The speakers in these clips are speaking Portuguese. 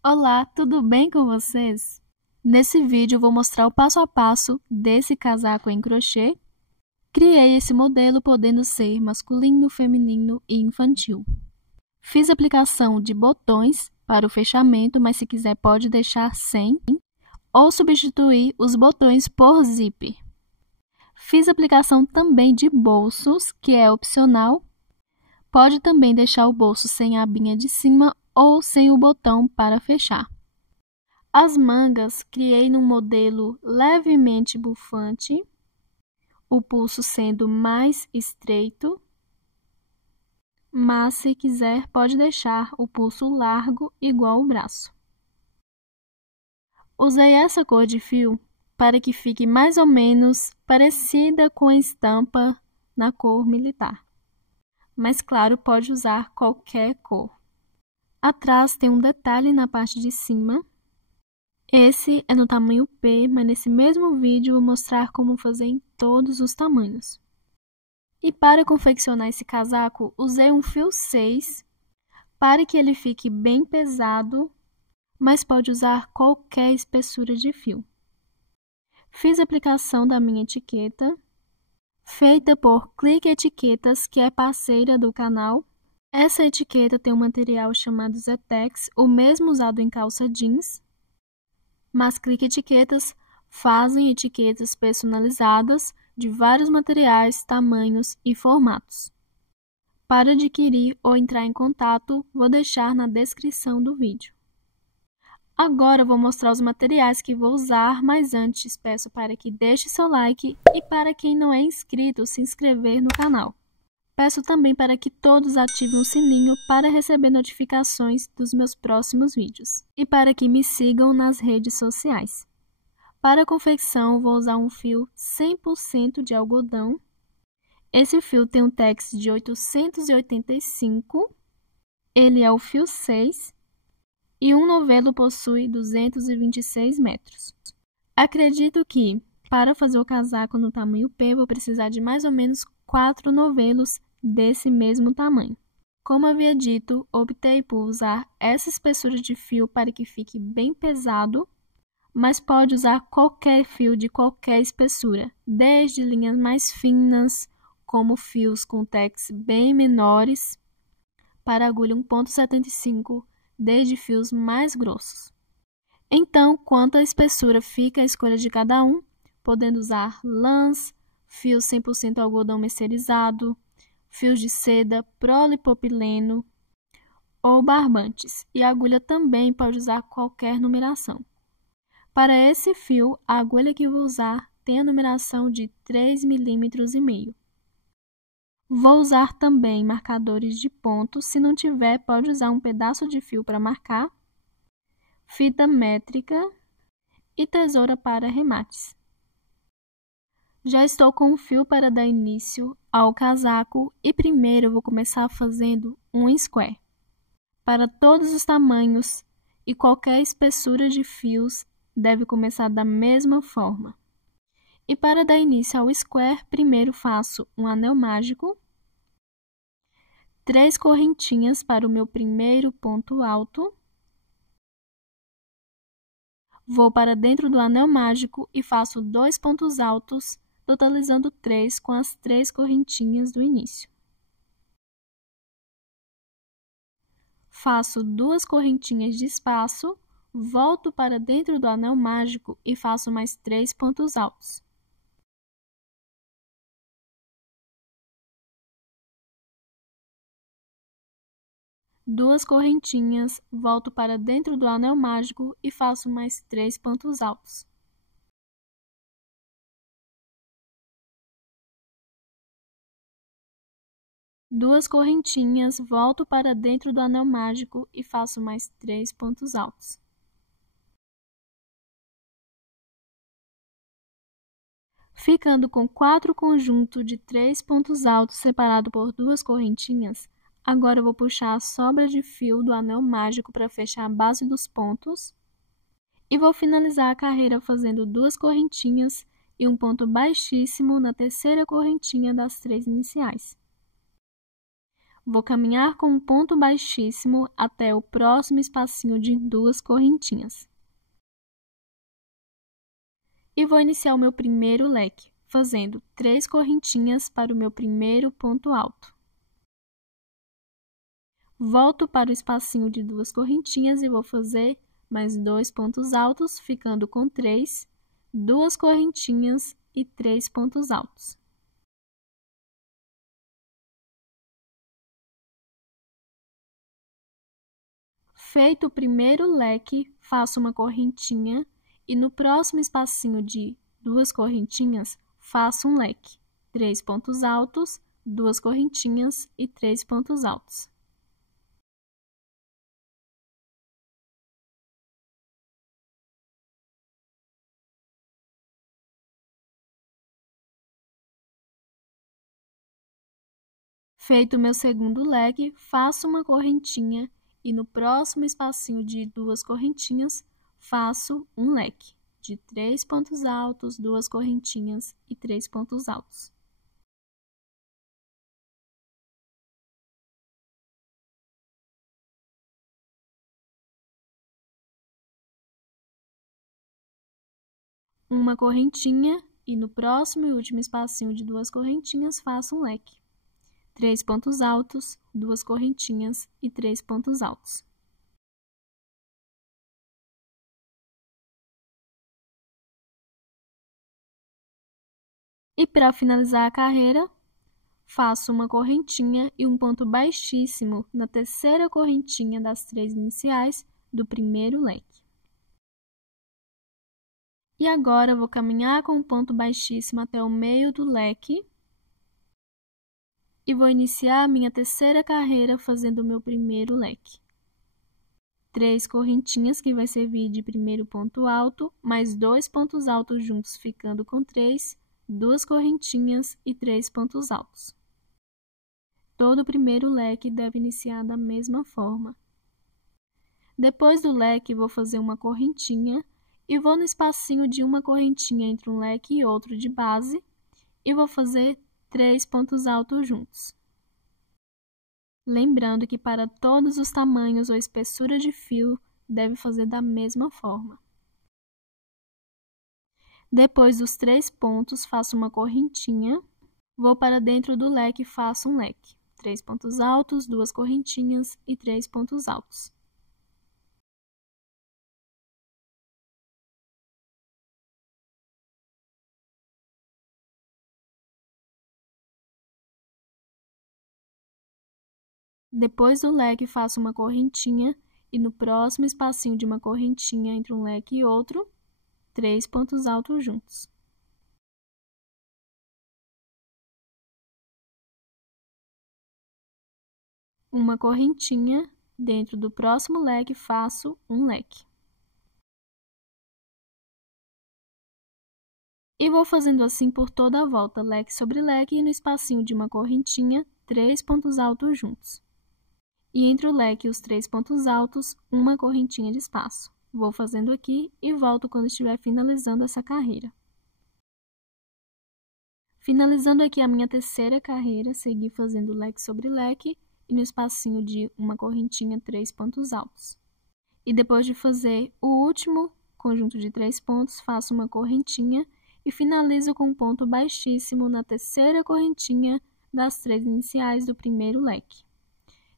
Olá, tudo bem com vocês? Nesse vídeo eu vou mostrar o passo a passo desse casaco em crochê. Criei esse modelo podendo ser masculino, feminino e infantil. Fiz aplicação de botões para o fechamento, mas se quiser pode deixar sem, ou substituir os botões por zíper. Fiz aplicação também de bolsos, que é opcional. Pode também deixar o bolso sem a abinha de cima ou sem o botão para fechar. As mangas criei num modelo levemente bufante, o pulso sendo mais estreito, mas se quiser pode deixar o pulso largo igual o braço. Usei essa cor de fio para que fique mais ou menos parecida com a estampa na cor militar, mas claro, pode usar qualquer cor. Atrás tem um detalhe na parte de cima. Esse é no tamanho P, mas nesse mesmo vídeo eu vou mostrar como fazer em todos os tamanhos. E para confeccionar esse casaco, usei um fio 6 para que ele fique bem pesado, mas pode usar qualquer espessura de fio. Fiz a aplicação da minha etiqueta, feita por Clique Etiquetas, que é parceira do canal. Essa etiqueta tem um material chamado Zetex, o mesmo usado em calça jeans. Mas Clique Etiquetas fazem etiquetas personalizadas de vários materiais, tamanhos e formatos. Para adquirir ou entrar em contato, vou deixar na descrição do vídeo. Agora vou mostrar os materiais que vou usar, mas antes peço para que deixe seu like e para quem não é inscrito, se inscrever no canal. Peço também para que todos ativem o sininho para receber notificações dos meus próximos vídeos e para que me sigam nas redes sociais. Para a confecção, vou usar um fio 100% de algodão. Esse fio tem um tex de 885, ele é o fio 6 e um novelo possui 226 metros. Acredito que, para fazer o casaco no tamanho P, vou precisar de mais ou menos 4 novelos desse mesmo tamanho. Como havia dito, optei por usar essa espessura de fio para que fique bem pesado, mas pode usar qualquer fio de qualquer espessura, desde linhas mais finas, como fios com tex bem menores, para agulha 1,75, desde fios mais grossos. Então, quanto à espessura, fica a escolha de cada um, podendo usar lãs, fios 100% algodão mercerizado, fios de seda, polipropileno ou barbantes, e a agulha também pode usar qualquer numeração. Para esse fio, a agulha que vou usar tem a numeração de 3,5 mm. Vou usar também marcadores de ponto, se não tiver, pode usar um pedaço de fio para marcar, fita métrica e tesoura para remates. Já estou com o fio para dar início ao casaco e primeiro eu vou começar fazendo um square. Para todos os tamanhos e qualquer espessura de fios deve começar da mesma forma. E para dar início ao square, primeiro faço um anel mágico, 3 correntinhas para o meu primeiro ponto alto. Vou para dentro do anel mágico e faço 2 pontos altos, totalizando 3 com as 3 correntinhas do início. Faço 2 correntinhas de espaço, volto para dentro do anel mágico e faço mais 3 pontos altos. Duas correntinhas, volto para dentro do anel mágico e faço mais 3 pontos altos. Duas correntinhas, volto para dentro do anel mágico e faço mais 3 pontos altos. Ficando com 4 conjuntos de 3 pontos altos separado por 2 correntinhas, agora eu vou puxar a sobra de fio do anel mágico para fechar a base dos pontos e vou finalizar a carreira fazendo 2 correntinhas e um ponto baixíssimo na terceira correntinha das 3 iniciais. Vou caminhar com um ponto baixíssimo até o próximo espacinho de 2 correntinhas. E vou iniciar o meu primeiro leque, fazendo 3 correntinhas para o meu primeiro ponto alto. Volto para o espacinho de 2 correntinhas e vou fazer mais 2 pontos altos, ficando com 3, 2 correntinhas e 3 pontos altos. Feito o primeiro leque, faço uma correntinha e no próximo espacinho de 2 correntinhas, faço um leque. 3 pontos altos, 2 correntinhas e 3 pontos altos. Feito o meu segundo leque, faço uma correntinha e no próximo espacinho de 2 correntinhas, faço um leque de 3 pontos altos, 2 correntinhas e 3 pontos altos. Uma correntinha e no próximo e último espacinho de 2 correntinhas, faço um leque. 3 pontos altos, 2 correntinhas e 3 pontos altos. E para finalizar a carreira, faço uma correntinha e um ponto baixíssimo na terceira correntinha das 3 iniciais do primeiro leque. E agora, vou caminhar com um ponto baixíssimo até o meio do leque e vou iniciar a minha terceira carreira fazendo o meu primeiro leque. 3 correntinhas, que vai servir de primeiro ponto alto, mais 2 pontos altos juntos, ficando com 3, 2 correntinhas e 3 pontos altos. Todo o primeiro leque deve iniciar da mesma forma. Depois do leque, vou fazer uma correntinha e vou no espacinho de uma correntinha entre um leque e outro de base e vou fazer 3 pontos altos juntos. Lembrando que para todos os tamanhos ou espessura de fio, deve fazer da mesma forma. Depois dos 3 pontos, faço uma correntinha, vou para dentro do leque e faço um leque. 3 pontos altos, 2 correntinhas e 3 pontos altos. Depois do leque, faço uma correntinha e no próximo espacinho de uma correntinha entre um leque e outro, 3 pontos altos juntos. Uma correntinha, dentro do próximo leque, faço um leque. E vou fazendo assim por toda a volta, leque sobre leque, e no espacinho de uma correntinha, 3 pontos altos juntos. E entre o leque e os 3 pontos altos, uma correntinha de espaço. Vou fazendo aqui e volto quando estiver finalizando essa carreira. Finalizando aqui a minha terceira carreira, segui fazendo leque sobre leque e no espacinho de uma correntinha, 3 pontos altos. E depois de fazer o último conjunto de 3 pontos, faço uma correntinha e finalizo com um ponto baixíssimo na terceira correntinha das 3 iniciais do primeiro leque.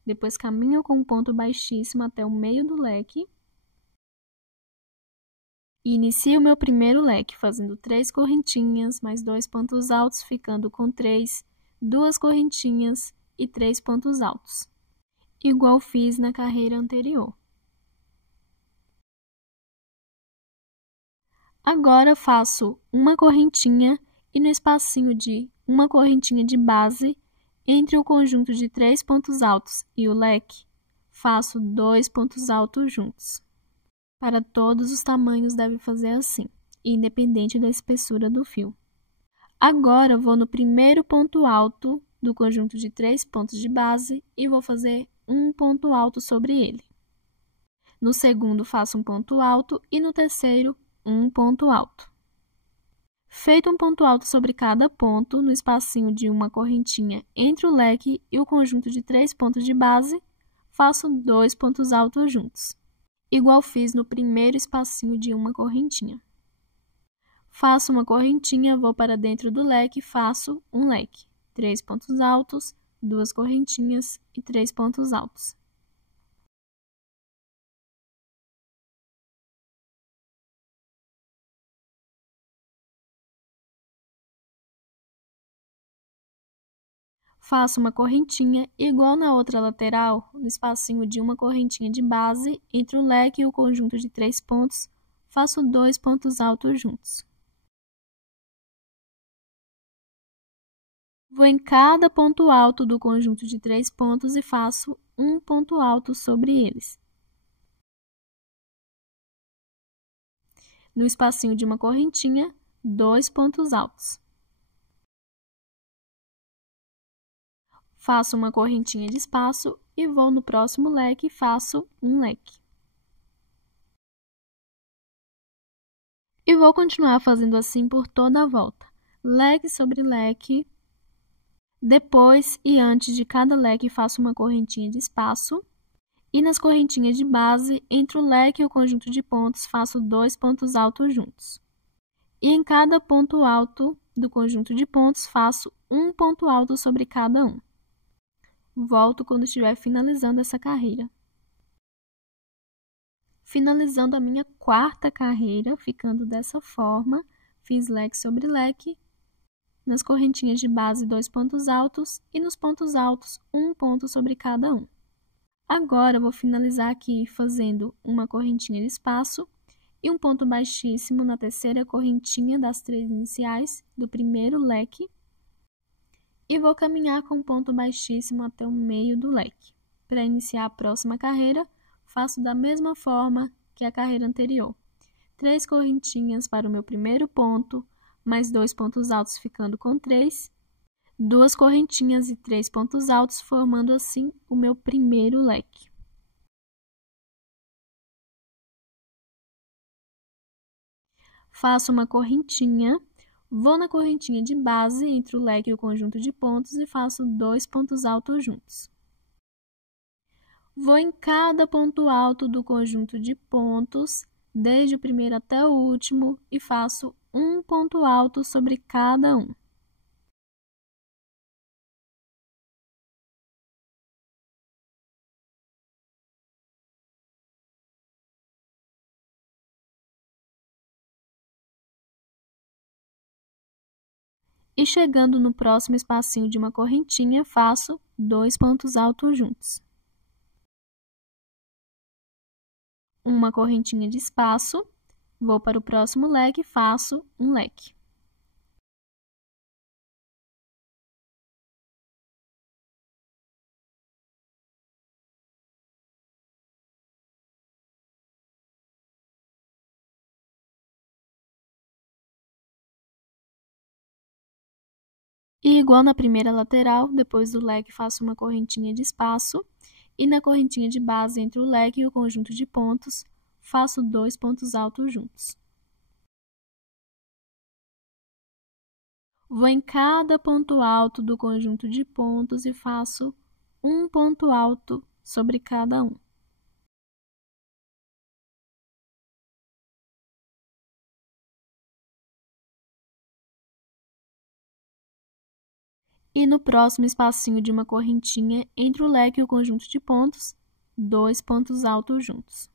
Depois caminho com um ponto baixíssimo até o meio do leque e inicio o meu primeiro leque, fazendo 3 correntinhas, mais 2 pontos altos, ficando com 3, 2 correntinhas e 3 pontos altos, igual fiz na carreira anterior. Agora, faço uma correntinha e no espacinho de uma correntinha de base, entre o conjunto de 3 pontos altos e o leque, faço 2 pontos altos juntos. Para todos os tamanhos deve fazer assim, independente da espessura do fio. Agora, vou no primeiro ponto alto do conjunto de 3 pontos de base e vou fazer um ponto alto sobre ele. No segundo, faço um ponto alto e no terceiro, um ponto alto. Feito um ponto alto sobre cada ponto, no espacinho de uma correntinha entre o leque e o conjunto de 3 pontos de base, faço 2 pontos altos juntos, igual fiz no primeiro espacinho de uma correntinha. Faço uma correntinha, vou para dentro do leque e faço um leque. 3 pontos altos, 2 correntinhas e 3 pontos altos. Faço uma correntinha igual na outra lateral, no espacinho de uma correntinha de base, entre o leque e o conjunto de 3 pontos, faço 2 pontos altos juntos. Vou em cada ponto alto do conjunto de 3 pontos e faço um ponto alto sobre eles. No espacinho de uma correntinha, 2 pontos altos. Faço uma correntinha de espaço e vou no próximo leque e faço um leque. E vou continuar fazendo assim por toda a volta. Leque sobre leque. Depois e antes de cada leque, faço uma correntinha de espaço. E nas correntinhas de base, entre o leque e o conjunto de pontos, faço 2 pontos altos juntos. E em cada ponto alto do conjunto de pontos, faço um ponto alto sobre cada um. Volto quando estiver finalizando essa carreira. Finalizando a minha quarta carreira, ficando dessa forma, fiz leque sobre leque. Nas correntinhas de base, 2 pontos altos e nos pontos altos, um ponto sobre cada um. Agora, vou finalizar aqui fazendo uma correntinha de espaço e um ponto baixíssimo na terceira correntinha das 3 iniciais do primeiro leque. E vou caminhar com um ponto baixíssimo até o meio do leque. Para iniciar a próxima carreira, faço da mesma forma que a carreira anterior. 3 correntinhas para o meu primeiro ponto, mais 2 pontos altos ficando com 3. 2 correntinhas e 3 pontos altos, formando assim o meu primeiro leque. Faço uma correntinha, vou na correntinha de base entre o leque e o conjunto de pontos e faço 2 pontos altos juntos. Vou em cada ponto alto do conjunto de pontos, desde o primeiro até o último, e faço um ponto alto sobre cada um. E chegando no próximo espacinho de uma correntinha, faço 2 pontos altos juntos. Uma correntinha de espaço, vou para o próximo leque e faço um leque. E igual na primeira lateral, depois do leque faço uma correntinha de espaço e na correntinha de base entre o leque e o conjunto de pontos, faço 2 pontos altos juntos. Vou em cada ponto alto do conjunto de pontos e faço um ponto alto sobre cada um. E no próximo espacinho de uma correntinha entre o leque e o conjunto de pontos, 2 pontos altos juntos.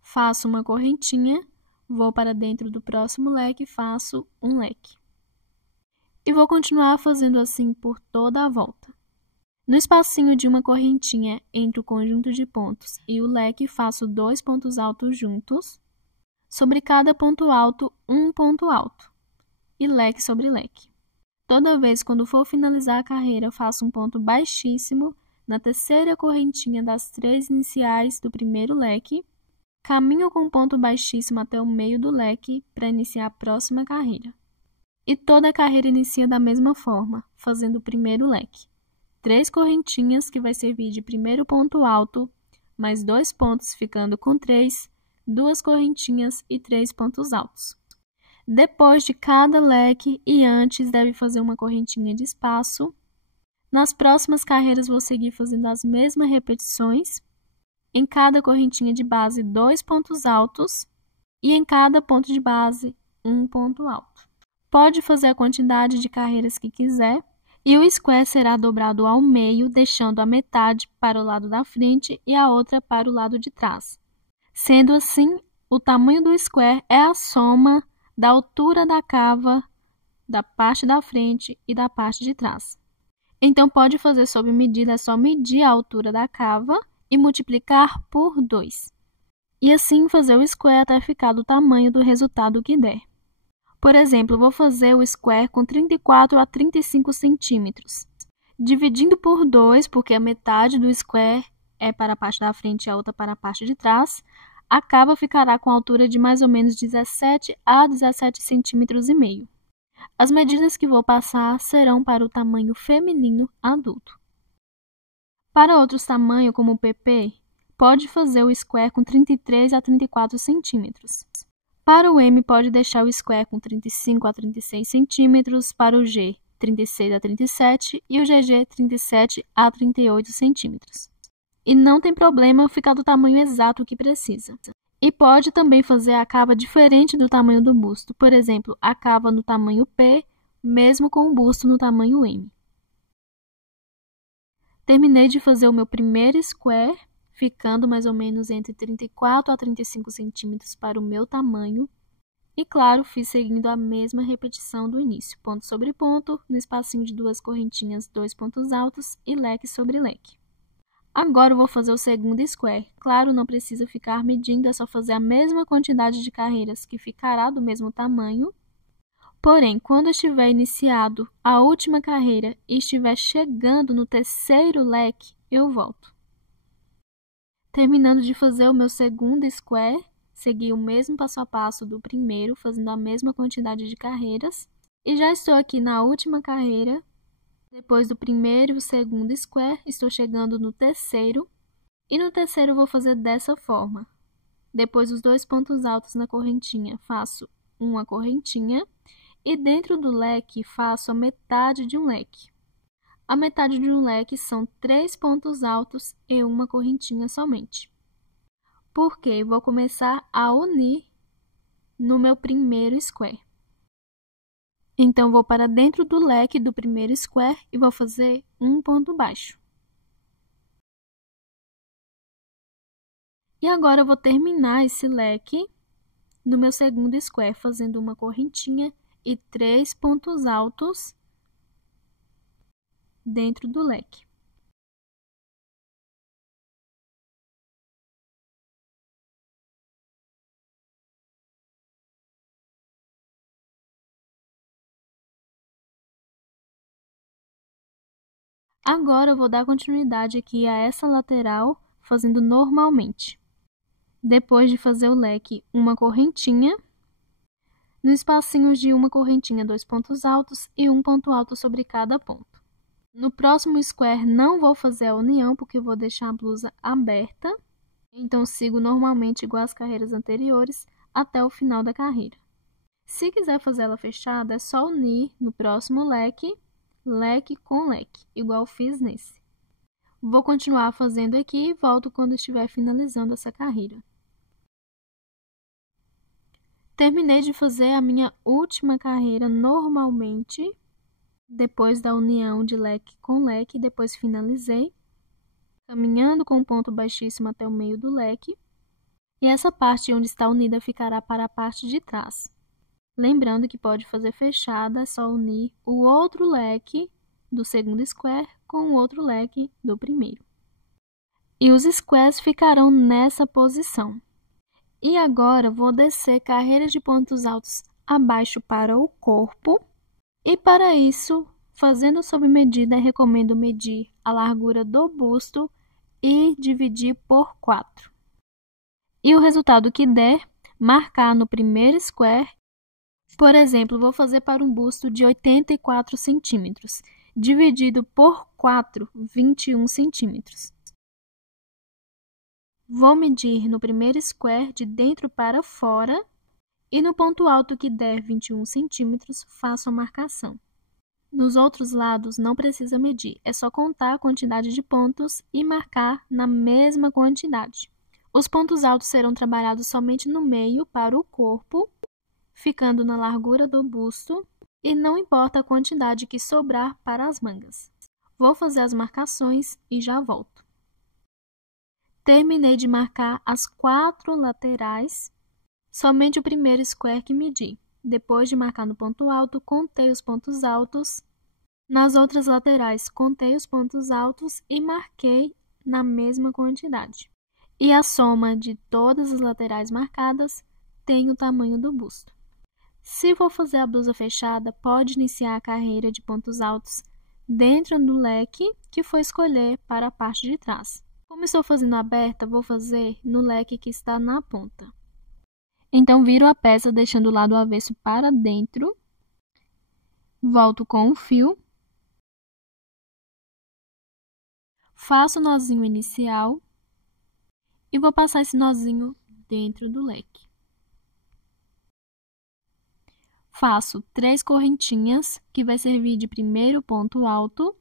Faço uma correntinha, vou para dentro do próximo leque e faço um leque. E vou continuar fazendo assim por toda a volta. No espacinho de uma correntinha entre o conjunto de pontos e o leque, faço 2 pontos altos juntos. Sobre cada ponto alto, um ponto alto. E leque sobre leque. Toda vez quando for finalizar a carreira, faço um ponto baixíssimo na terceira correntinha das 3 iniciais do primeiro leque. Caminho com um ponto baixíssimo até o meio do leque para iniciar a próxima carreira. E toda a carreira inicia da mesma forma, fazendo o primeiro leque. 3 correntinhas, que vai servir de primeiro ponto alto, mais 2 pontos ficando com 3, 2 correntinhas e 3 pontos altos. Depois de cada leque e antes, deve fazer uma correntinha de espaço. Nas próximas carreiras, vou seguir fazendo as mesmas repetições. Em cada correntinha de base, 2 pontos altos e em cada ponto de base, 1 ponto alto. Pode fazer a quantidade de carreiras que quiser e o square será dobrado ao meio, deixando a metade para o lado da frente e a outra para o lado de trás. Sendo assim, o tamanho do square é a soma da altura da cava da parte da frente e da parte de trás. Então, pode fazer sob medida, é só medir a altura da cava e multiplicar por 2. E assim fazer o square até ficar do tamanho do resultado que der. Por exemplo, vou fazer o square com 34 a 35 centímetros. Dividindo por 2, porque a metade do square é para a parte da frente e a outra para a parte de trás, a cava ficará com a altura de mais ou menos 17 a 17 centímetros e meio. As medidas que vou passar serão para o tamanho feminino adulto. Para outros tamanhos, como o PP, pode fazer o square com 33 a 34 centímetros. Para o M, pode deixar o square com 35 a 36 centímetros, para o G, 36 a 37 e o GG, 37 a 38 centímetros. E não tem problema ficar do tamanho exato que precisa. E pode também fazer a cava diferente do tamanho do busto, por exemplo, a cava no tamanho P, mesmo com o busto no tamanho M. Terminei de fazer o meu primeiro square, ficando mais ou menos entre 34 a 35 centímetros para o meu tamanho. E claro, fiz seguindo a mesma repetição do início, ponto sobre ponto, no espacinho de 2 correntinhas, 2 pontos altos e leque sobre leque. Agora eu vou fazer o segundo square. Claro, não precisa ficar medindo, é só fazer a mesma quantidade de carreiras que ficará do mesmo tamanho. Porém, quando estiver iniciado a última carreira e estiver chegando no terceiro leque, eu volto. Terminando de fazer o meu segundo square, segui o mesmo passo a passo do primeiro, fazendo a mesma quantidade de carreiras. E já estou aqui na última carreira. Depois do primeiro e o segundo square, estou chegando no terceiro. E no terceiro eu vou fazer dessa forma. Depois dos 2 pontos altos na correntinha, faço uma correntinha. E dentro do leque, faço a metade de um leque. A metade de um leque são 3 pontos altos e uma correntinha somente. Porque vou começar a unir no meu primeiro square. Então, vou para dentro do leque do primeiro square e vou fazer um ponto baixo. E agora, eu vou terminar esse leque no meu segundo square, fazendo uma correntinha e 3 pontos altos dentro do leque. Agora, eu vou dar continuidade aqui a essa lateral, fazendo normalmente. Depois de fazer o leque, uma correntinha. No espacinho de uma correntinha, 2 pontos altos e um ponto alto sobre cada ponto. No próximo square, não vou fazer a união, porque eu vou deixar a blusa aberta. Então, sigo normalmente igual às carreiras anteriores, até o final da carreira. Se quiser fazer ela fechada, é só unir no próximo leque, leque com leque, igual fiz nesse. Vou continuar fazendo aqui e volto quando estiver finalizando essa carreira. Terminei de fazer a minha última carreira normalmente, depois da união de leque com leque, depois finalizei, caminhando com um ponto baixíssimo até o meio do leque, e essa parte onde está unida ficará para a parte de trás. Lembrando que pode fazer fechada, é só unir o outro leque do segundo square com o outro leque do primeiro. E os squares ficarão nessa posição. E agora, vou descer carreiras de pontos altos abaixo para o corpo. E para isso, fazendo sob medida, recomendo medir a largura do busto e dividir por 4. E o resultado que der, marcar no primeiro square. Por exemplo, vou fazer para um busto de 84 centímetros, dividido por 4, 21 centímetros. Vou medir no primeiro square de dentro para fora E no ponto alto que der 21 centímetros, faço a marcação. Nos outros lados não precisa medir, é só contar a quantidade de pontos e marcar na mesma quantidade. Os pontos altos serão trabalhados somente no meio para o corpo, ficando na largura do busto, e não importa a quantidade que sobrar para as mangas. Vou fazer as marcações e já volto. Terminei de marcar as 4 laterais, somente o primeiro square que medi. Depois de marcar no ponto alto, contei os pontos altos. Nas outras laterais, contei os pontos altos e marquei na mesma quantidade. E a soma de todas as laterais marcadas tem o tamanho do busto. Se for fazer a blusa fechada, pode iniciar a carreira de pontos altos dentro do leque que for escolher para a parte de trás. Como estou fazendo aberta, vou fazer no leque que está na ponta. Então, viro a peça deixando o lado avesso para dentro, volto com o fio, faço o nozinho inicial e vou passar esse nozinho dentro do leque. Faço 3 correntinhas, que vai servir de primeiro ponto alto.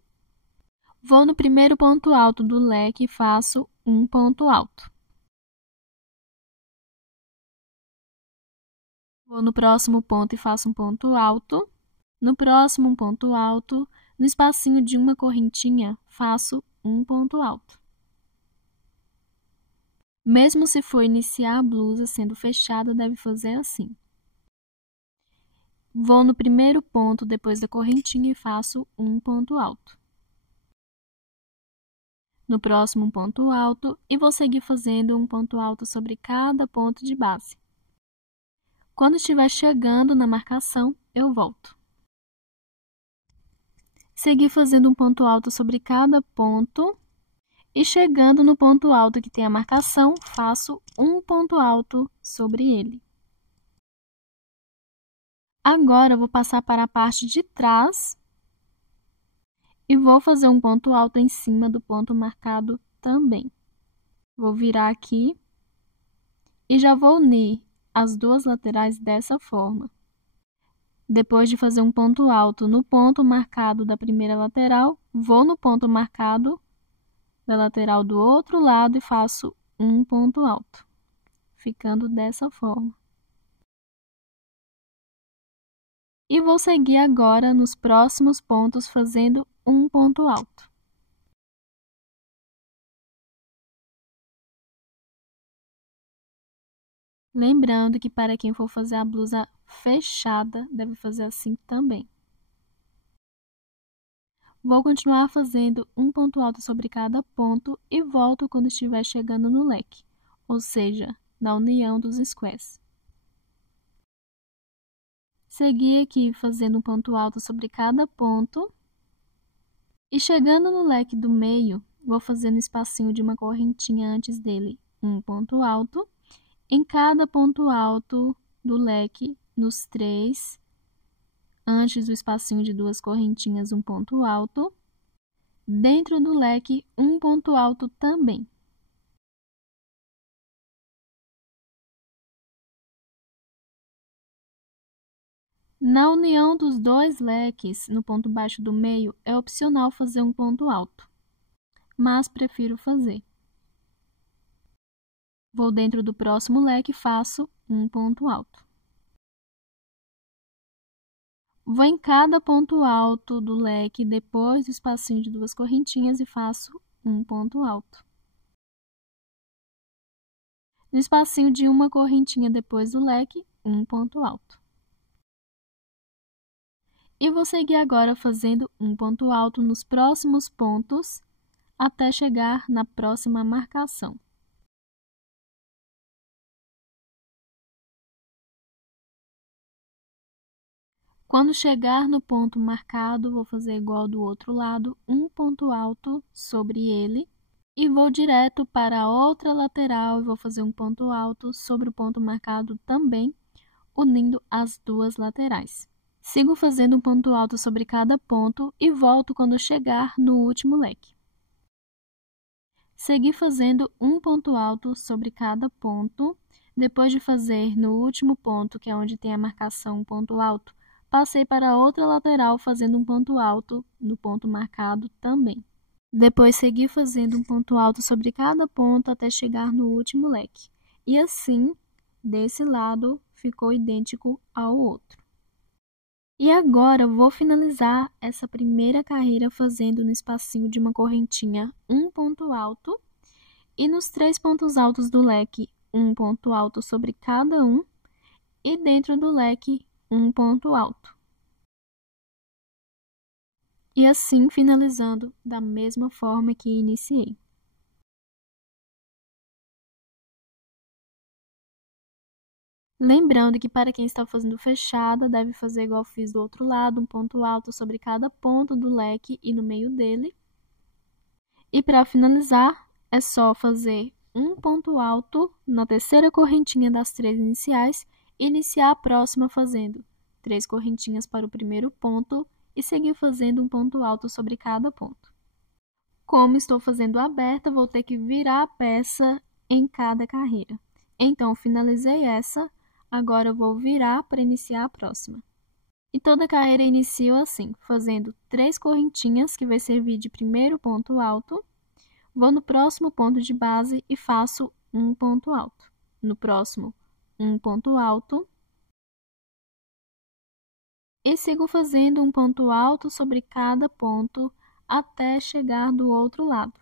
Vou no primeiro ponto alto do leque e faço um ponto alto. Vou no próximo ponto e faço um ponto alto. No próximo, um ponto alto. No espacinho de uma correntinha, faço um ponto alto. Mesmo se for iniciar a blusa sendo fechada, deve fazer assim. Vou no primeiro ponto depois da correntinha e faço um ponto alto. No próximo, um ponto alto e vou seguir fazendo um ponto alto sobre cada ponto de base. Quando estiver chegando na marcação, eu volto. Seguir fazendo um ponto alto sobre cada ponto e chegando no ponto alto que tem a marcação, faço um ponto alto sobre ele. Agora, vou passar para a parte de trás e vou fazer um ponto alto em cima do ponto marcado também. Vou virar aqui e já vou unir as 2 laterais dessa forma. Depois de fazer um ponto alto no ponto marcado da primeira lateral, vou no ponto marcado da lateral do outro lado e faço um ponto alto, ficando dessa forma. E vou seguir agora nos próximos pontos fazendo um ponto alto. Lembrando que para quem for fazer a blusa fechada, deve fazer assim também. Vou continuar fazendo um ponto alto sobre cada ponto e volto quando estiver chegando no leque, ou seja, na união dos squares. Segui aqui fazendo um ponto alto sobre cada ponto e chegando no leque do meio, vou fazer no espacinho de uma correntinha antes dele um ponto alto. Em cada ponto alto do leque, nos 3, antes do espacinho de 2 correntinhas, um ponto alto. Dentro do leque, um ponto alto também. Na união dos 2 leques, no ponto baixo do meio, é opcional fazer um ponto alto, mas prefiro fazer. Vou dentro do próximo leque e faço um ponto alto. Vou em cada ponto alto do leque, depois do espacinho de 2 correntinhas e faço um ponto alto. No espacinho de uma correntinha depois do leque, um ponto alto. E vou seguir agora fazendo um ponto alto nos próximos pontos, até chegar na próxima marcação. Quando chegar no ponto marcado, vou fazer igual do outro lado, um ponto alto sobre ele. E vou direto para a outra lateral e vou fazer um ponto alto sobre o ponto marcado também, unindo as 2 laterais. Sigo fazendo um ponto alto sobre cada ponto e volto quando chegar no último leque. Segui fazendo um ponto alto sobre cada ponto. Depois de fazer no último ponto, que é onde tem a marcação ponto alto, passei para a outra lateral fazendo um ponto alto no ponto marcado também. Depois segui fazendo um ponto alto sobre cada ponto até chegar no último leque. E assim, desse lado, ficou idêntico ao outro. E agora vou finalizar essa primeira carreira fazendo no espacinho de uma correntinha um ponto alto e nos 3 pontos altos do leque um ponto alto sobre cada um e dentro do leque um ponto alto. E assim finalizando da mesma forma que iniciei. Lembrando que para quem está fazendo fechada, deve fazer igual fiz do outro lado, um ponto alto sobre cada ponto do leque e no meio dele. E para finalizar, é só fazer um ponto alto na terceira correntinha das 3 iniciais e iniciar a próxima fazendo 3 correntinhas para o primeiro ponto e seguir fazendo um ponto alto sobre cada ponto. Como estou fazendo aberta, vou ter que virar a peça em cada carreira. Então, finalizei essa, agora eu vou virar para iniciar a próxima. E toda carreira inicio assim, fazendo 3 correntinhas, que vai servir de primeiro ponto alto. Vou no próximo ponto de base e faço um ponto alto. No próximo, um ponto alto. E sigo fazendo um ponto alto sobre cada ponto até chegar do outro lado.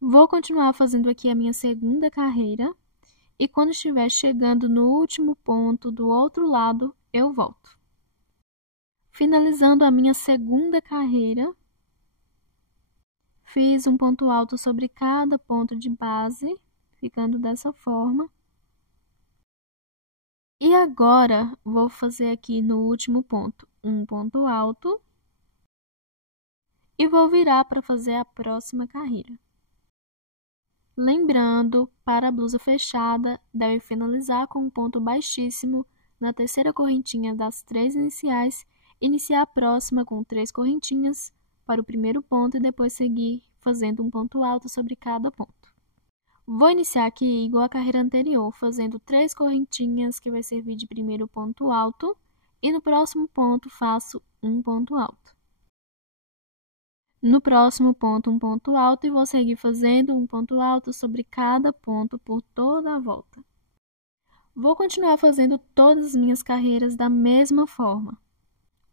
Vou continuar fazendo aqui a minha segunda carreira e quando estiver chegando no último ponto do outro lado, eu volto. Finalizando a minha segunda carreira, fiz um ponto alto sobre cada ponto de base, ficando dessa forma. E agora, vou fazer aqui no último ponto um ponto alto e vou virar para fazer a próxima carreira. Lembrando, para a blusa fechada, deve finalizar com um ponto baixíssimo na terceira correntinha das 3 iniciais, iniciar a próxima com 3 correntinhas para o primeiro ponto e depois seguir fazendo um ponto alto sobre cada ponto. Vou iniciar aqui igual a carreira anterior, fazendo 3 correntinhas, que vai servir de primeiro ponto alto, e no próximo ponto faço um ponto alto. No próximo ponto, um ponto alto, e vou seguir fazendo um ponto alto sobre cada ponto por toda a volta. Vou continuar fazendo todas as minhas carreiras da mesma forma.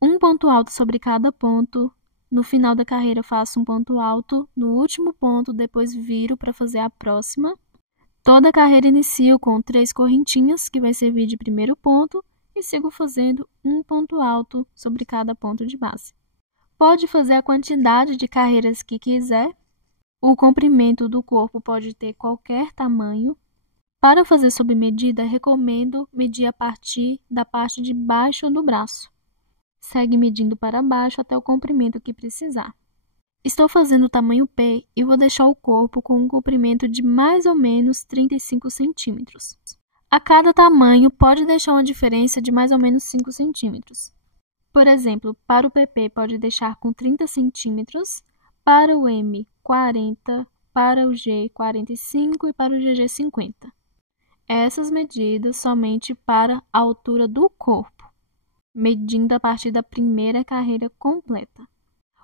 Um ponto alto sobre cada ponto. No final da carreira, faço um ponto alto. No último ponto, depois viro para fazer a próxima. Toda a carreira inicio com 3 correntinhas, que vai servir de primeiro ponto, e sigo fazendo um ponto alto sobre cada ponto de base. Pode fazer a quantidade de carreiras que quiser. O comprimento do corpo pode ter qualquer tamanho. Para fazer sob medida, recomendo medir a partir da parte de baixo do braço. Segue medindo para baixo até o comprimento que precisar. Estou fazendo o tamanho P e vou deixar o corpo com um comprimento de mais ou menos 35 centímetros. A cada tamanho, pode deixar uma diferença de mais ou menos 5 centímetros. Por exemplo, para o PP pode deixar com 30 centímetros, para o M 40, para o G 45 e para o GG 50. Essas medidas somente para a altura do corpo, medindo a partir da primeira carreira completa.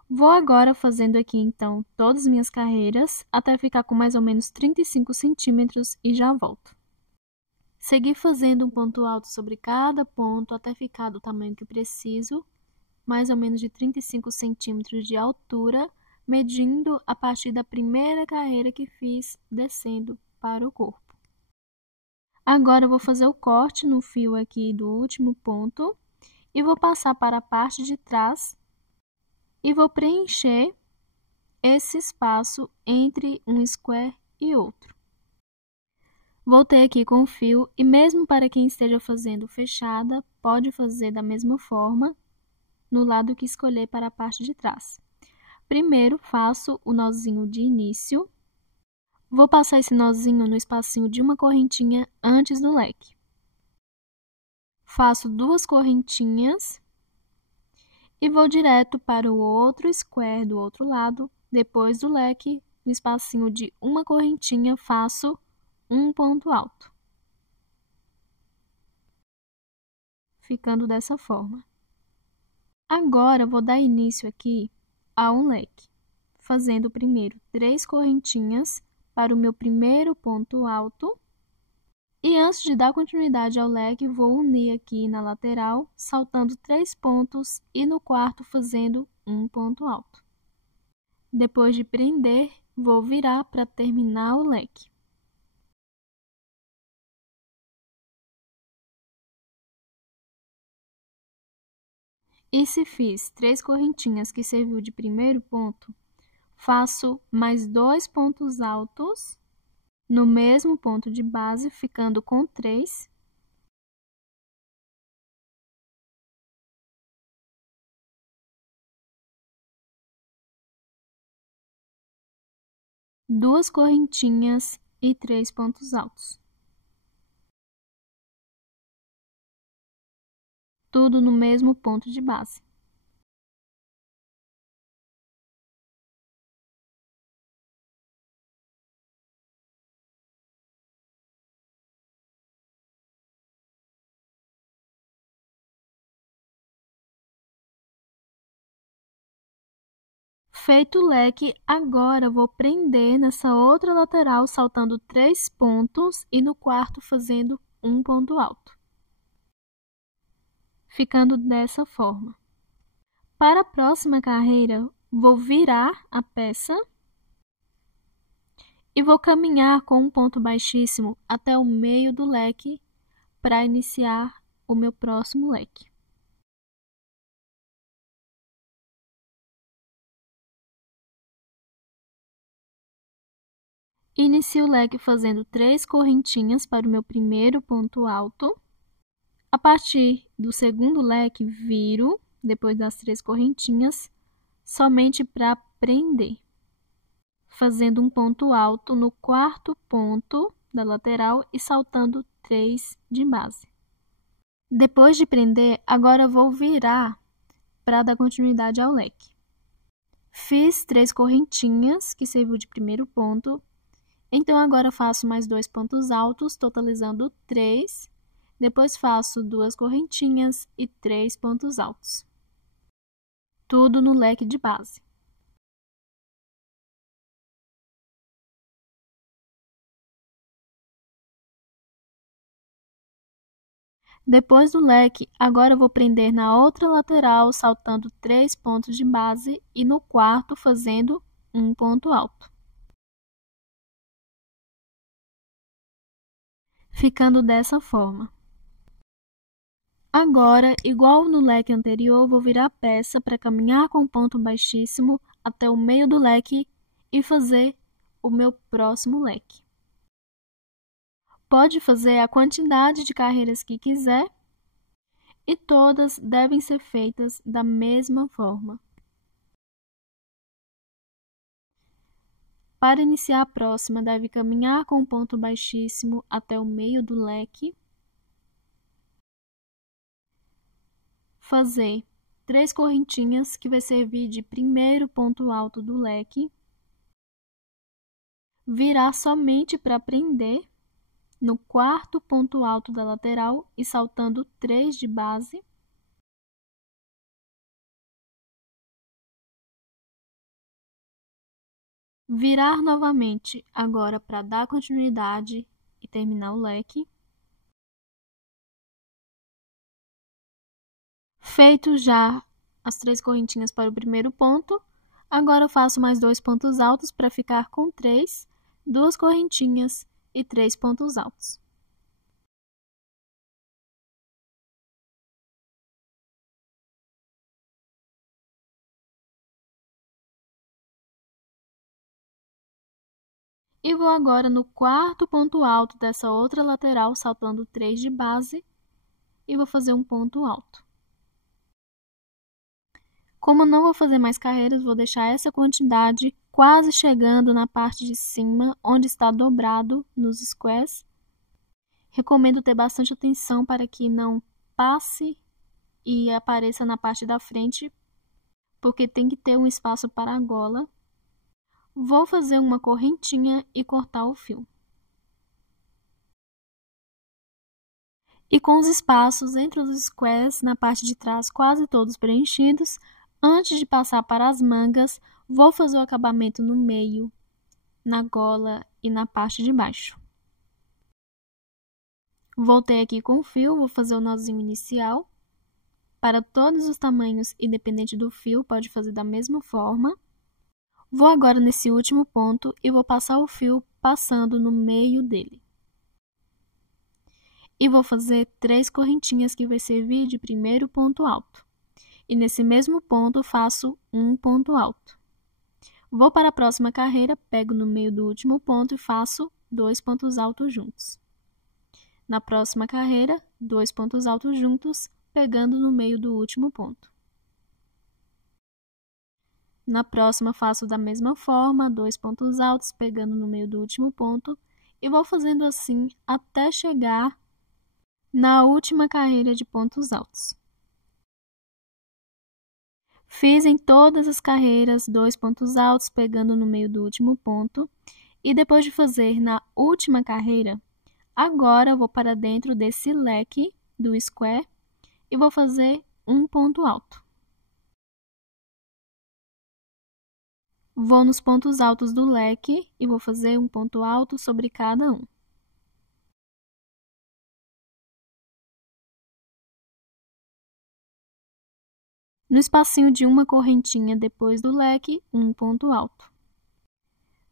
Vou agora fazendo aqui então todas as minhas carreiras até ficar com mais ou menos 35 centímetros e já volto. Seguir fazendo um ponto alto sobre cada ponto até ficar do tamanho que preciso, mais ou menos de 35 centímetros de altura, medindo a partir da primeira carreira que fiz, descendo para o corpo. Agora eu vou fazer o corte no fio aqui do último ponto e vou passar para a parte de trás e vou preencher esse espaço entre um square e outro. Voltei aqui com o fio e mesmo para quem esteja fazendo fechada, pode fazer da mesma forma no lado que escolher para a parte de trás. Primeiro, faço o nozinho de início. Vou passar esse nozinho no espacinho de uma correntinha antes do leque. Faço 2 correntinhas e vou direto para o outro square do outro lado. Depois do leque, no espacinho de uma correntinha, faço um ponto alto, ficando dessa forma. Agora, vou dar início aqui a um leque, fazendo primeiro 3 correntinhas para o meu primeiro ponto alto. E antes de dar continuidade ao leque, vou unir aqui na lateral, saltando 3 pontos e no quarto fazendo um ponto alto. Depois de prender, vou virar para terminar o leque. E se fiz 3 correntinhas que serviu de primeiro ponto, faço mais 2 pontos altos no mesmo ponto de base, ficando com 3. Duas correntinhas e 3 pontos altos. Tudo no mesmo ponto de base. Feito o leque, agora vou prender nessa outra lateral, saltando 3 pontos e no quarto fazendo um ponto alto, ficando dessa forma. Para a próxima carreira, vou virar a peça e vou caminhar com um ponto baixíssimo até o meio do leque para iniciar o meu próximo leque. Inicio o leque fazendo 3 correntinhas para o meu primeiro ponto alto. A partir do segundo leque, viro, depois das 3 correntinhas, somente para prender, fazendo um ponto alto no quarto ponto da lateral e saltando 3 de base. Depois de prender, agora vou virar para dar continuidade ao leque. Fiz 3 correntinhas, que serviu de primeiro ponto. Então, agora faço mais 2 pontos altos, totalizando 3. Depois faço 2 correntinhas e 3 pontos altos. Tudo no leque de base. Depois do leque, agora vou prender na outra lateral, saltando 3 pontos de base e no quarto fazendo um ponto alto, ficando dessa forma. Agora, igual no leque anterior, vou virar a peça para caminhar com um ponto baixíssimo até o meio do leque e fazer o meu próximo leque. Pode fazer a quantidade de carreiras que quiser e todas devem ser feitas da mesma forma. Para iniciar a próxima, deve caminhar com um ponto baixíssimo até o meio do leque, fazer 3 correntinhas que vai servir de primeiro ponto alto do leque, virar somente para prender no quarto ponto alto da lateral e saltando 3 de base. Virar novamente agora para dar continuidade e terminar o leque. Feito já as 3 correntinhas para o primeiro ponto, agora eu faço mais 2 pontos altos para ficar com 3, 2 correntinhas e 3 pontos altos. E vou agora no quarto ponto alto dessa outra lateral, saltando 3 de base, e vou fazer um ponto alto. Como não vou fazer mais carreiras, vou deixar essa quantidade quase chegando na parte de cima, onde está dobrado nos squares. Recomendo ter bastante atenção para que não passe e apareça na parte da frente, porque tem que ter um espaço para a gola. Vou fazer uma correntinha e cortar o fio. E com os espaços entre os squares na parte de trás quase todos preenchidos, antes de passar para as mangas, vou fazer o acabamento no meio, na gola e na parte de baixo. Voltei aqui com o fio, vou fazer o nozinho inicial. Para todos os tamanhos, independente do fio, pode fazer da mesma forma. Vou agora nesse último ponto e vou passar o fio passando no meio dele. E vou fazer 3 correntinhas que vai servir de primeiro ponto alto. E nesse mesmo ponto faço um ponto alto. Vou para a próxima carreira, pego no meio do último ponto e faço 2 pontos altos juntos. Na próxima carreira, 2 pontos altos juntos, pegando no meio do último ponto. Na próxima, faço da mesma forma, 2 pontos altos, pegando no meio do último ponto, e vou fazendo assim até chegar na última carreira de pontos altos. Fiz em todas as carreiras 2 pontos altos, pegando no meio do último ponto, e depois de fazer na última carreira, agora vou para dentro desse leque do square e vou fazer um ponto alto. Vou nos pontos altos do leque e vou fazer um ponto alto sobre cada um. No espacinho de uma correntinha depois do leque, um ponto alto.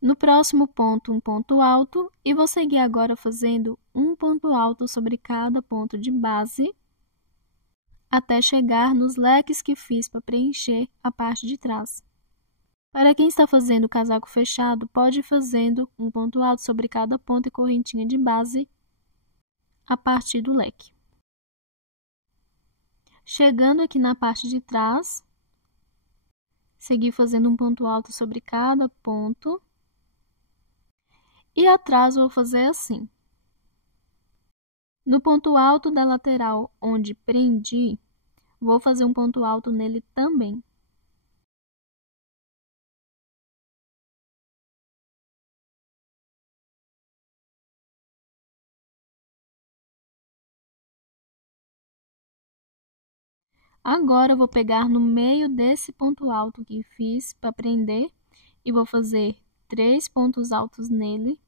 No próximo ponto, um ponto alto, e vou seguir agora fazendo um ponto alto sobre cada ponto de base, até chegar nos leques que fiz para preencher a parte de trás. Para quem está fazendo o casaco fechado, pode ir fazendo um ponto alto sobre cada ponto e correntinha de base a partir do leque. Chegando aqui na parte de trás, seguir fazendo um ponto alto sobre cada ponto. E atrás vou fazer assim. No ponto alto da lateral onde prendi, vou fazer um ponto alto nele também. Agora, eu vou pegar no meio desse ponto alto que fiz para prender e vou fazer 3 pontos altos nele.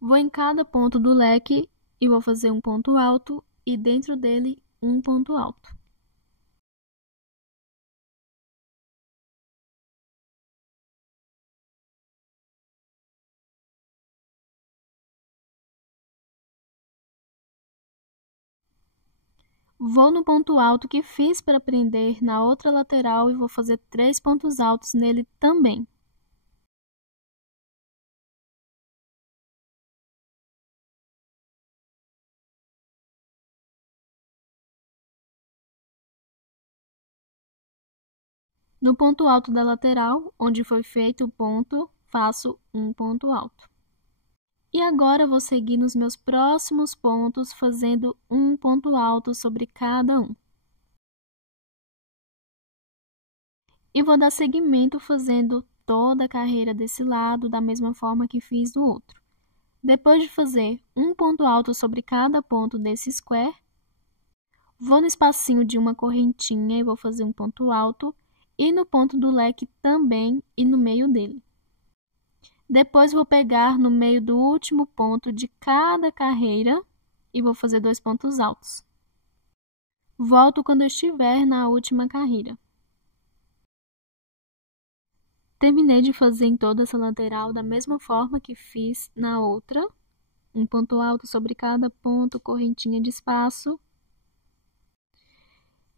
Vou em cada ponto do leque e vou fazer um ponto alto e dentro dele um ponto alto. Vou no ponto alto que fiz para prender na outra lateral e vou fazer 3 pontos altos nele também. No ponto alto da lateral, onde foi feito o ponto, faço um ponto alto. E agora vou seguir nos meus próximos pontos, fazendo um ponto alto sobre cada um. E vou dar seguimento fazendo toda a carreira desse lado, da mesma forma que fiz do outro. Depois de fazer um ponto alto sobre cada ponto desse square, vou no espacinho de uma correntinha e vou fazer um ponto alto, e no ponto do leque também e no meio dele. Depois vou pegar no meio do último ponto de cada carreira e vou fazer 2 pontos altos. Volto quando eu estiver na última carreira. Terminei de fazer em toda essa lateral da mesma forma que fiz na outra. Um ponto alto sobre cada ponto, correntinha de espaço.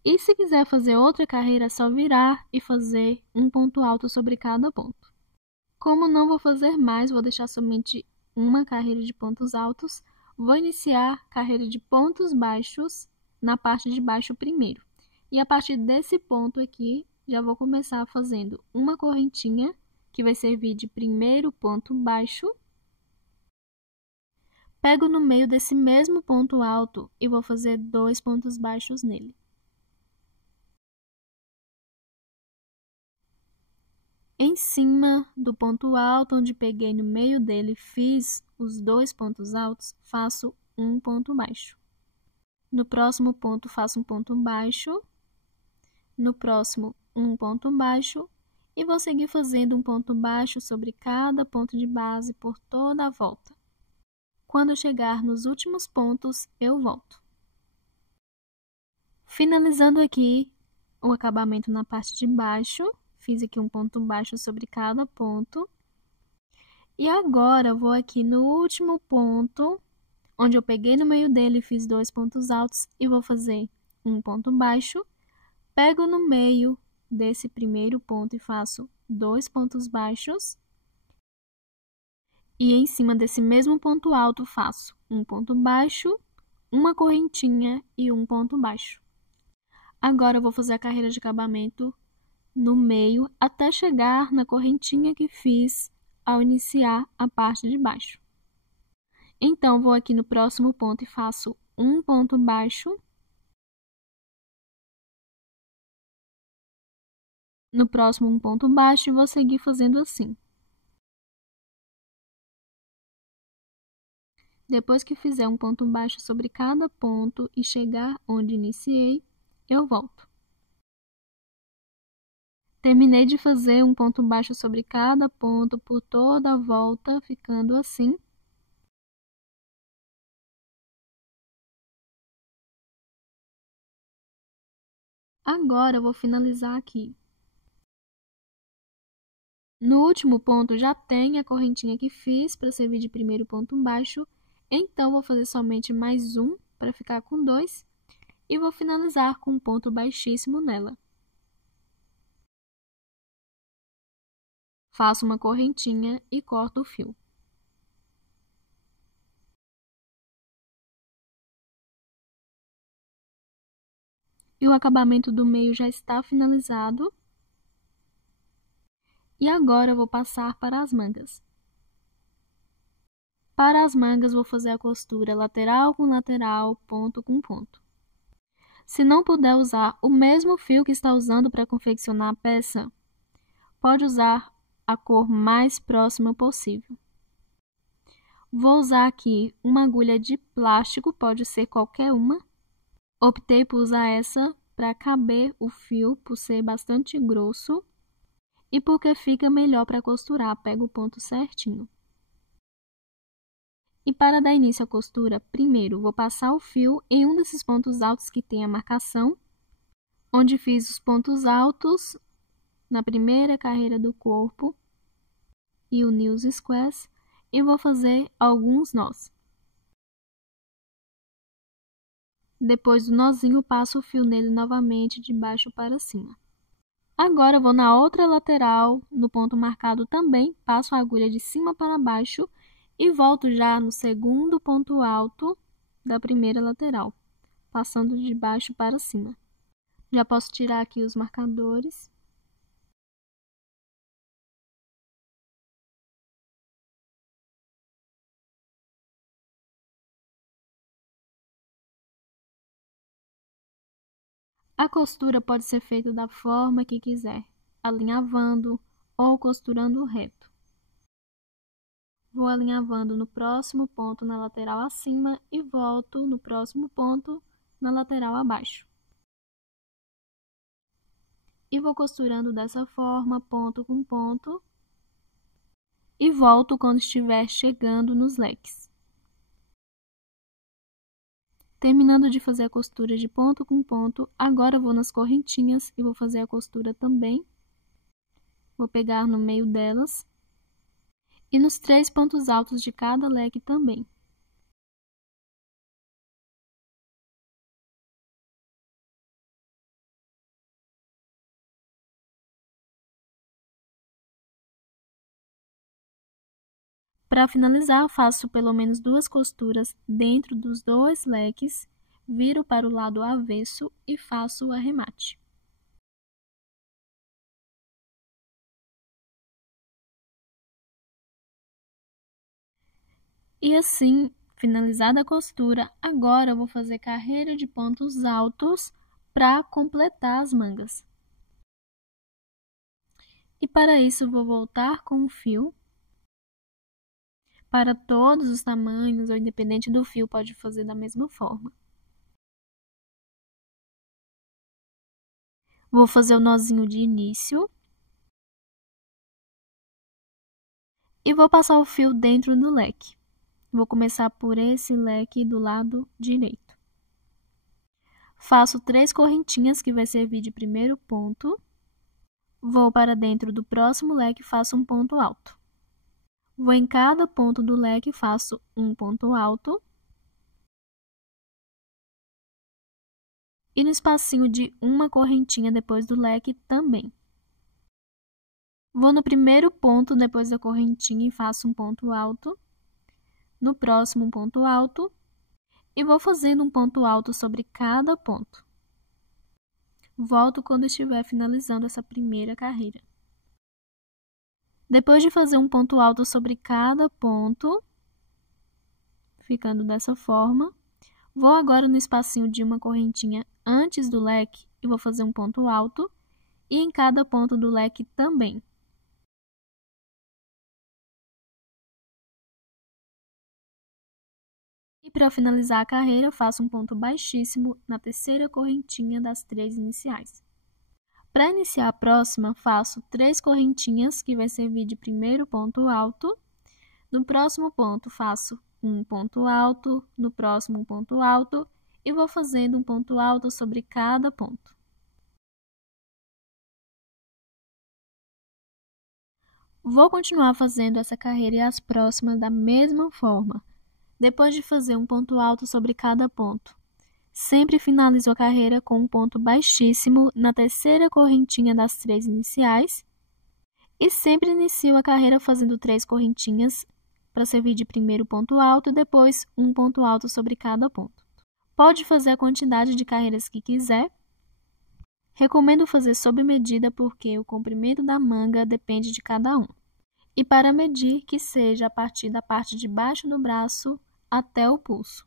E se quiser fazer outra carreira, é só virar e fazer um ponto alto sobre cada ponto. Como não vou fazer mais, vou deixar somente uma carreira de pontos altos, vou iniciar carreira de pontos baixos na parte de baixo primeiro. E a partir desse ponto aqui, já vou começar fazendo uma correntinha, que vai servir de primeiro ponto baixo. Pego no meio desse mesmo ponto alto e vou fazer 2 pontos baixos nele. Em cima do ponto alto, onde peguei no meio dele e fiz os 2 pontos altos, faço um ponto baixo. No próximo ponto, faço um ponto baixo. No próximo, um ponto baixo. E vou seguir fazendo um ponto baixo sobre cada ponto de base por toda a volta. Quando eu chegar nos últimos pontos, eu volto. Finalizando aqui o acabamento na parte de baixo, fiz aqui um ponto baixo sobre cada ponto. E agora, eu vou aqui no último ponto, onde eu peguei no meio dele e fiz 2 pontos altos, e vou fazer um ponto baixo. Pego no meio desse primeiro ponto e faço 2 pontos baixos. E em cima desse mesmo ponto alto, faço um ponto baixo, uma correntinha e um ponto baixo. Agora, eu vou fazer a carreira de acabamento no meio até chegar na correntinha que fiz ao iniciar a parte de baixo. Então, vou aqui no próximo ponto e faço um ponto baixo. No próximo, um ponto baixo e vou seguir fazendo assim. Depois que fizer um ponto baixo sobre cada ponto e chegar onde iniciei, eu volto. Terminei de fazer um ponto baixo sobre cada ponto por toda a volta, ficando assim. Agora, eu vou finalizar aqui. No último ponto, já tem a correntinha que fiz para servir de primeiro ponto baixo, então vou fazer somente mais um para ficar com 2 e vou finalizar com um ponto baixíssimo nela. Faço uma correntinha e corto o fio. E o acabamento do meio já está finalizado. E agora eu vou passar para as mangas. Para as mangas, vou fazer a costura lateral com lateral, ponto com ponto. Se não puder usar o mesmo fio que está usando para confeccionar a peça, pode usar a cor mais próxima possível. Vou usar aqui uma agulha de plástico, pode ser qualquer uma. Optei por usar essa para caber o fio, por ser bastante grosso e porque fica melhor para costurar, pega o ponto certinho. E para dar início à costura, primeiro vou passar o fio em um desses pontos altos que tem a marcação, onde fiz os pontos altos na primeira carreira do corpo e uni os squares, e vou fazer alguns nós. Depois do nozinho, passo o fio nele novamente de baixo para cima. Agora, eu vou na outra lateral, no ponto marcado também, passo a agulha de cima para baixo e volto já no segundo ponto alto da primeira lateral, passando de baixo para cima. Já posso tirar aqui os marcadores. A costura pode ser feita da forma que quiser, alinhavando ou costurando reto. Vou alinhavando no próximo ponto na lateral acima e volto no próximo ponto na lateral abaixo. E vou costurando dessa forma, ponto com ponto, e volto quando estiver chegando nos leques. Terminando de fazer a costura de ponto com ponto, agora vou nas correntinhas e vou fazer a costura também. Vou pegar no meio delas e nos 3 pontos altos de cada leque também. Para finalizar, faço pelo menos 2 costuras dentro dos 2 leques, viro para o lado avesso e faço o arremate. E assim Finalizada a costura, agora eu vou fazer carreira de pontos altos para completar as mangas. E para isso, vou voltar com o fio. Para todos os tamanhos, ou independente do fio, pode fazer da mesma forma. Vou fazer o nozinho de início. E vou passar o fio dentro do leque. Vou começar por esse leque do lado direito. Faço 3 correntinhas, que vai servir de primeiro ponto. Vou para dentro do próximo leque e faço um ponto alto. Vou em cada ponto do leque e faço um ponto alto. E no espacinho de uma correntinha depois do leque também. Vou no primeiro ponto depois da correntinha e faço um ponto alto. No próximo, um ponto alto. E vou fazendo um ponto alto sobre cada ponto. Volto quando estiver finalizando essa primeira carreira. Depois de fazer um ponto alto sobre cada ponto, ficando dessa forma, vou agora no espacinho de uma correntinha antes do leque e vou fazer um ponto alto e em cada ponto do leque também. E para finalizar a carreira, faço um ponto baixíssimo na terceira correntinha das 3 iniciais. Para iniciar a próxima, faço 3 correntinhas, que vai servir de primeiro ponto alto. No próximo ponto, faço um ponto alto, no próximo um ponto alto, e vou fazendo um ponto alto sobre cada ponto. Vou continuar fazendo essa carreira e as próximas da mesma forma, depois de fazer um ponto alto sobre cada ponto. Sempre finalizo a carreira com um ponto baixíssimo na terceira correntinha das 3 iniciais e sempre inicio a carreira fazendo 3 correntinhas para servir de primeiro ponto alto e depois um ponto alto sobre cada ponto. Pode fazer a quantidade de carreiras que quiser. Recomendo fazer sob medida porque o comprimento da manga depende de cada um. E para medir, que seja a partir da parte de baixo do braço até o pulso.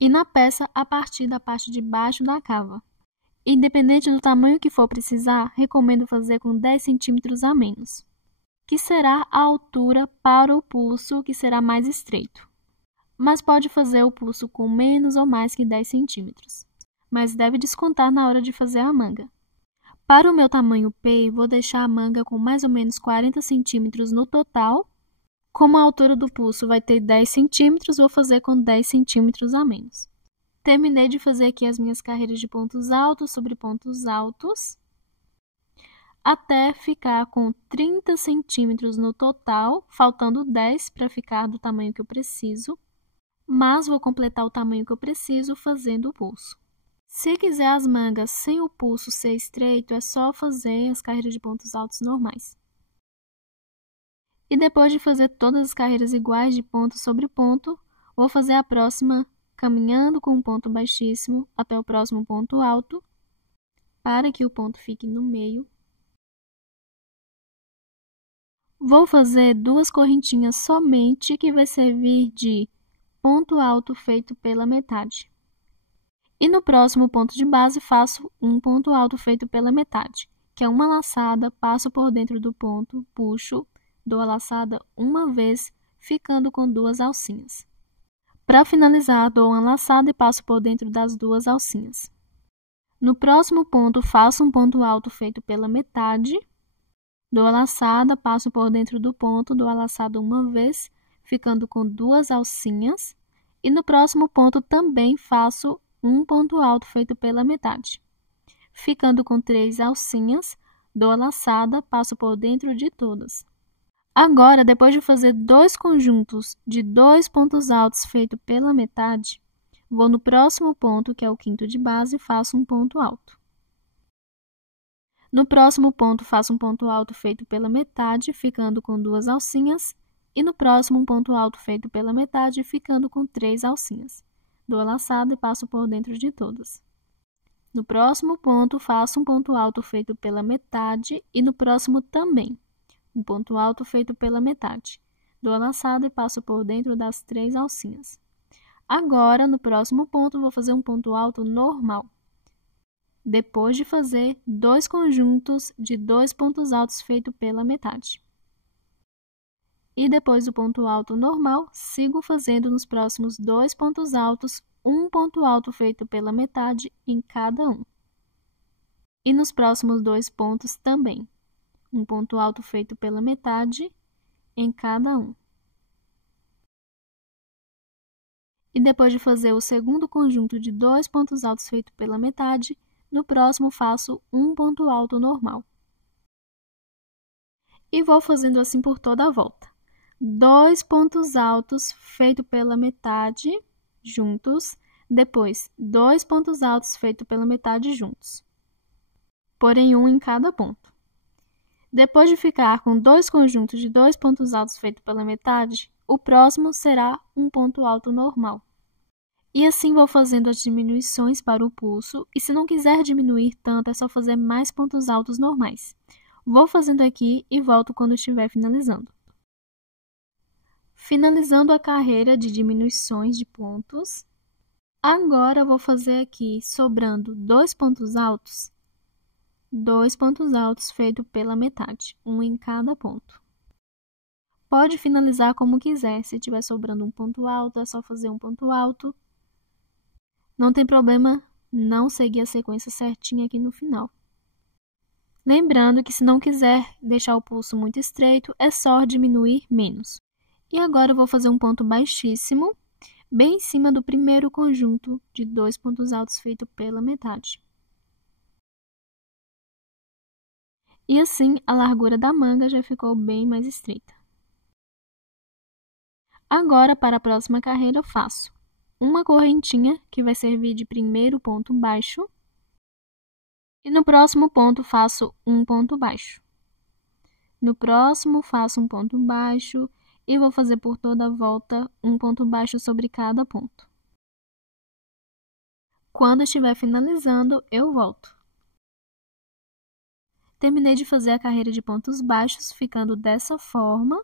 E na peça, a partir da parte de baixo da cava. Independente do tamanho que for precisar, recomendo fazer com 10 centímetros a menos, que será a altura para o pulso, que será mais estreito. Mas pode fazer o pulso com menos ou mais que 10 centímetros, mas deve descontar na hora de fazer a manga. Para o meu tamanho P, vou deixar a manga com mais ou menos 40 centímetros no total. Como a altura do pulso vai ter 10 centímetros, vou fazer com 10 centímetros a menos. Terminei de fazer aqui as minhas carreiras de pontos altos sobre pontos altos, até ficar com 30 centímetros no total, faltando 10 para ficar do tamanho que eu preciso, mas vou completar o tamanho que eu preciso fazendo o pulso. Se quiser as mangas sem o pulso ser estreito, é só fazer as carreiras de pontos altos normais. E depois de fazer todas as carreiras iguais de ponto sobre ponto, vou fazer a próxima caminhando com um ponto baixíssimo até o próximo ponto alto, para que o ponto fique no meio. Vou fazer 2 correntinhas somente, que vai servir de ponto alto feito pela metade. E no próximo ponto de base, faço um ponto alto feito pela metade, que é uma laçada, passo por dentro do ponto, puxo, dou a laçada uma vez, ficando com 2 alcinhas. Para finalizar, dou uma laçada e passo por dentro das 2 alcinhas. No próximo ponto, faço um ponto alto feito pela metade, dou a laçada, passo por dentro do ponto, dou a laçada uma vez, ficando com 2 alcinhas. E no próximo ponto também faço um ponto alto feito pela metade, ficando com 3 alcinhas, dou a laçada, passo por dentro de todas. Agora, depois de fazer 2 conjuntos de 2 pontos altos feito pela metade, vou no próximo ponto, que é o quinto de base, e faço um ponto alto. No próximo ponto, faço um ponto alto feito pela metade, ficando com 2 alcinhas, e no próximo um ponto alto feito pela metade, ficando com 3 alcinhas. Dou a laçada e passo por dentro de todas. No próximo ponto, faço um ponto alto feito pela metade, e no próximo também um ponto alto feito pela metade. Dou a laçada e passo por dentro das 3 alcinhas. Agora, no próximo ponto, vou fazer um ponto alto normal. Depois de fazer 2 conjuntos de 2 pontos altos feitos pela metade. E depois do ponto alto normal, sigo fazendo nos próximos 2 pontos altos, um ponto alto feito pela metade em cada um. E nos próximos 2 pontos também, um ponto alto feito pela metade em cada um. E depois de fazer o segundo conjunto de 2 pontos altos feito pela metade, no próximo faço um ponto alto normal. E vou fazendo assim por toda a volta. 2 pontos altos feito pela metade juntos, depois 2 pontos altos feito pela metade juntos, porém um em cada ponto. Depois de ficar com 2 conjuntos de 2 pontos altos feito pela metade, o próximo será um ponto alto normal. E assim vou fazendo as diminuições para o pulso, e se não quiser diminuir tanto, é só fazer mais pontos altos normais. Vou fazendo aqui e volto quando estiver finalizando. Finalizando a carreira de diminuições de pontos, agora vou fazer aqui, sobrando 2 pontos altos feito pela metade, um em cada ponto. Pode finalizar como quiser, se tiver sobrando um ponto alto, é só fazer um ponto alto. Não tem problema não seguir a sequência certinha aqui no final. Lembrando que se não quiser deixar o pulso muito estreito, é só diminuir menos. E agora eu vou fazer um ponto baixíssimo, bem em cima do primeiro conjunto de 2 pontos altos feito pela metade. E assim, a largura da manga já ficou bem mais estreita. Agora, para a próxima carreira, eu faço uma correntinha, que vai servir de primeiro ponto baixo, e no próximo ponto faço um ponto baixo. No próximo, faço um ponto baixo, e vou fazer por toda a volta um ponto baixo sobre cada ponto. Quando estiver finalizando, eu volto. Terminei de fazer a carreira de pontos baixos, ficando dessa forma.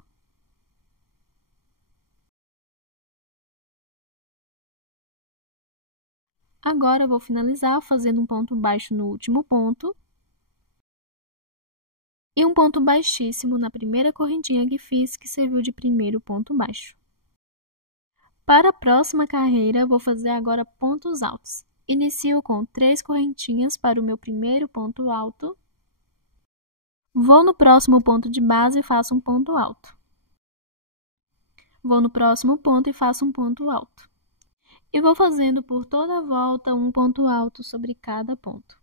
Agora, eu vou finalizar fazendo um ponto baixo no último ponto. E um ponto baixíssimo na primeira correntinha que fiz, que serviu de primeiro ponto baixo. Para a próxima carreira, vou fazer agora pontos altos. Inicio com 3 correntinhas para o meu primeiro ponto alto. Vou no próximo ponto de base e faço um ponto alto. Vou no próximo ponto e faço um ponto alto. E vou fazendo por toda a volta um ponto alto sobre cada ponto.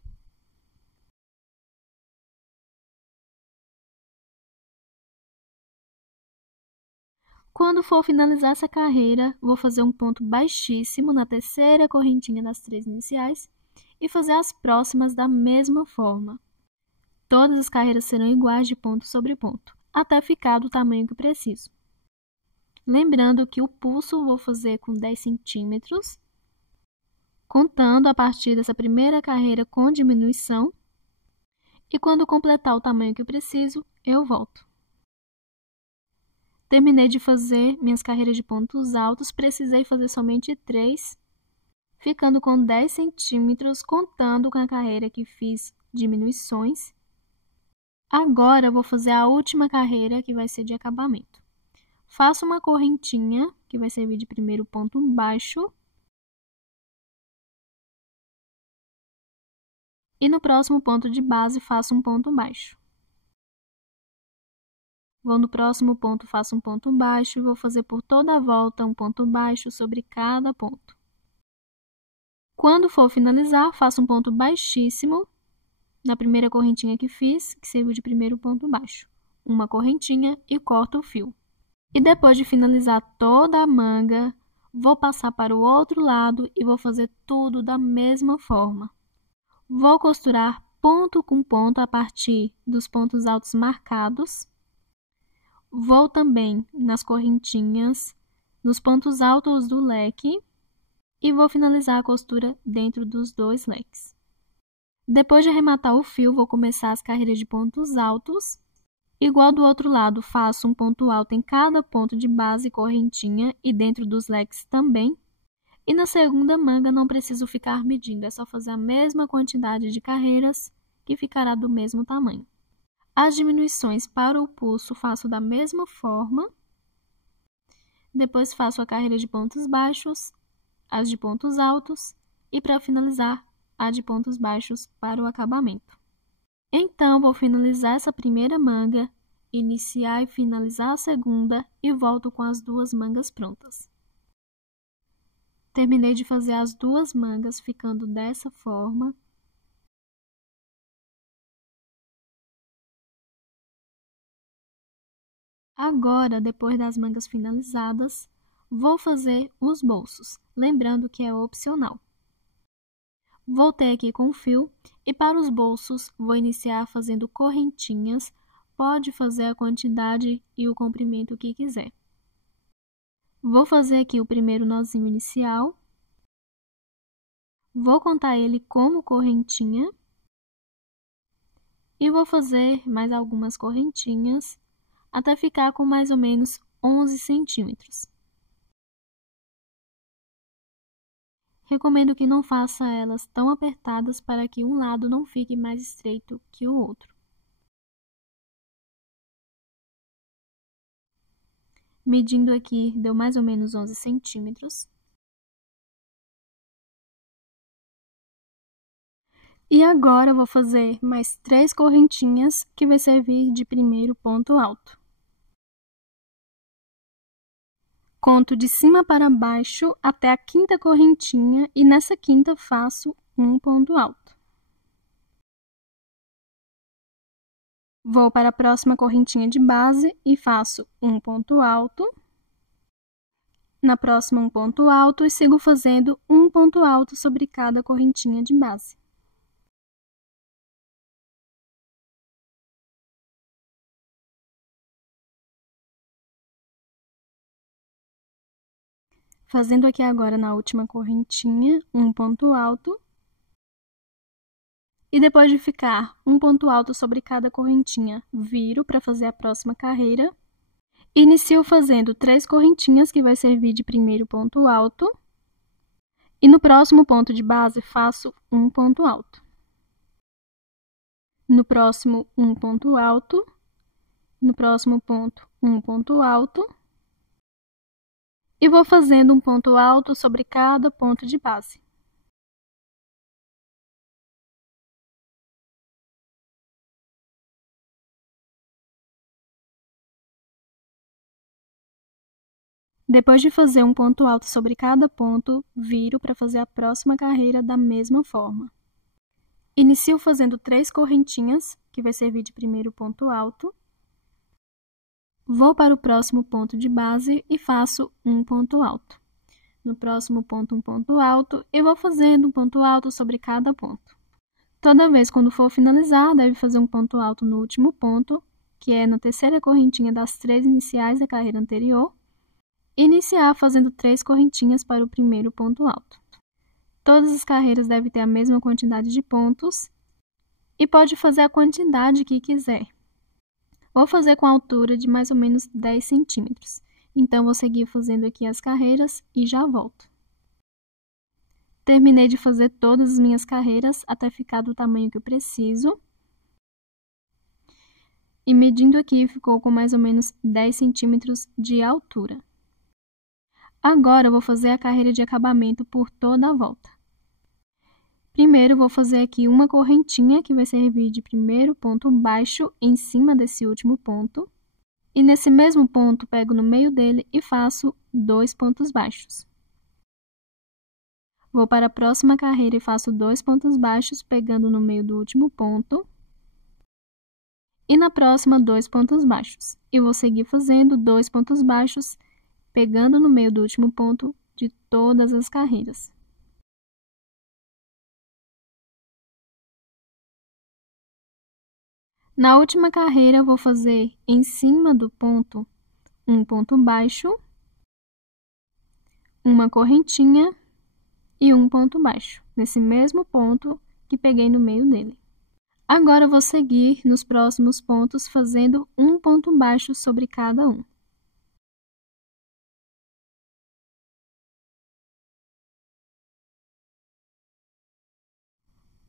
Quando for finalizar essa carreira, vou fazer um ponto baixíssimo na terceira correntinha das 3 iniciais e fazer as próximas da mesma forma. Todas as carreiras serão iguais de ponto sobre ponto, até ficar do tamanho que preciso. Lembrando que o pulso vou fazer com 10 centímetros, contando a partir dessa primeira carreira com diminuição, e quando completar o tamanho que eu preciso, eu volto. Terminei de fazer minhas carreiras de pontos altos, precisei fazer somente 3, ficando com 10 centímetros, contando com a carreira que fiz diminuições. Agora, vou fazer a última carreira, que vai ser de acabamento. Faço uma correntinha, que vai servir de primeiro ponto baixo. E no próximo ponto de base, faço um ponto baixo. Vou no próximo ponto, faço um ponto baixo e vou fazer por toda a volta um ponto baixo sobre cada ponto. Quando for finalizar, faço um ponto baixíssimo na primeira correntinha que fiz, que serviu de primeiro ponto baixo. Uma correntinha e corto o fio. E depois de finalizar toda a manga, vou passar para o outro lado e vou fazer tudo da mesma forma. Vou costurar ponto com ponto a partir dos pontos altos marcados. Vou também nas correntinhas, nos pontos altos do leque e vou finalizar a costura dentro dos 2 leques. Depois de arrematar o fio, vou começar as carreiras de pontos altos Igual do outro lado, faço um ponto alto em cada ponto de base e correntinha e dentro dos leques também. E na segunda manga não preciso ficar medindo, é só fazer a mesma quantidade de carreiras que ficará do mesmo tamanho. As diminuições para o pulso faço da mesma forma. Depois faço a carreira de pontos baixos, as de pontos altos e, para finalizar, a de pontos baixos para o acabamento. Então, vou finalizar essa primeira manga, iniciar e finalizar a segunda e volto com as duas mangas prontas. Terminei de fazer as duas mangas ficando dessa forma. Agora, depois das mangas finalizadas, vou fazer os bolsos, lembrando que é opcional. Voltei aqui com o fio e para os bolsos vou iniciar fazendo correntinhas, pode fazer a quantidade e o comprimento que quiser. Vou fazer aqui o primeiro nozinho inicial, vou contar ele como correntinha e vou fazer mais algumas correntinhas até ficar com mais ou menos 11 centímetros. Recomendo que não faça elas tão apertadas para que um lado não fique mais estreito que o outro. Medindo aqui, deu mais ou menos 11 centímetros. E agora, vou fazer mais 3 correntinhas, que vai servir de primeiro ponto alto. Conto de cima para baixo até a quinta correntinha e nessa quinta faço um ponto alto. Vou para a próxima correntinha de base e faço um ponto alto. Na próxima, um ponto alto e sigo fazendo um ponto alto sobre cada correntinha de base. Fazendo aqui agora na última correntinha, um ponto alto. E depois de ficar um ponto alto sobre cada correntinha, viro para fazer a próxima carreira. Inicio fazendo 3 correntinhas, que vai servir de primeiro ponto alto. E no próximo ponto de base, faço um ponto alto. No próximo, um ponto alto. No próximo ponto, um ponto alto. E vou fazendo um ponto alto sobre cada ponto de base. Depois de fazer um ponto alto sobre cada ponto, viro para fazer a próxima carreira da mesma forma. Inicio fazendo 3 correntinhas, que vai servir de primeiro ponto alto. Vou para o próximo ponto de base e faço um ponto alto. No próximo ponto, um ponto alto, e vou fazendo um ponto alto sobre cada ponto. Toda vez quando for finalizar, deve fazer um ponto alto no último ponto, que é na terceira correntinha das 3 iniciais da carreira anterior. Iniciar fazendo 3 correntinhas para o primeiro ponto alto. Todas as carreiras devem ter a mesma quantidade de pontos e pode fazer a quantidade que quiser. Vou fazer com a altura de mais ou menos 10 centímetros. Então, vou seguir fazendo aqui as carreiras e já volto. Terminei de fazer todas as minhas carreiras até ficar do tamanho que eu preciso. E medindo aqui, ficou com mais ou menos 10 centímetros de altura. Agora, eu vou fazer a carreira de acabamento por toda a volta. Primeiro, vou fazer aqui uma correntinha, que vai servir de primeiro ponto baixo em cima desse último ponto. E nesse mesmo ponto, pego no meio dele e faço 2 pontos baixos. Vou para a próxima carreira e faço 2 pontos baixos, pegando no meio do último ponto. E na próxima, 2 pontos baixos. E vou seguir fazendo 2 pontos baixos, pegando no meio do último ponto de todas as carreiras. Na última carreira, eu vou fazer em cima do ponto um ponto baixo, uma correntinha e um ponto baixo, nesse mesmo ponto que peguei no meio dele. Agora eu vou seguir nos próximos pontos fazendo um ponto baixo sobre cada um.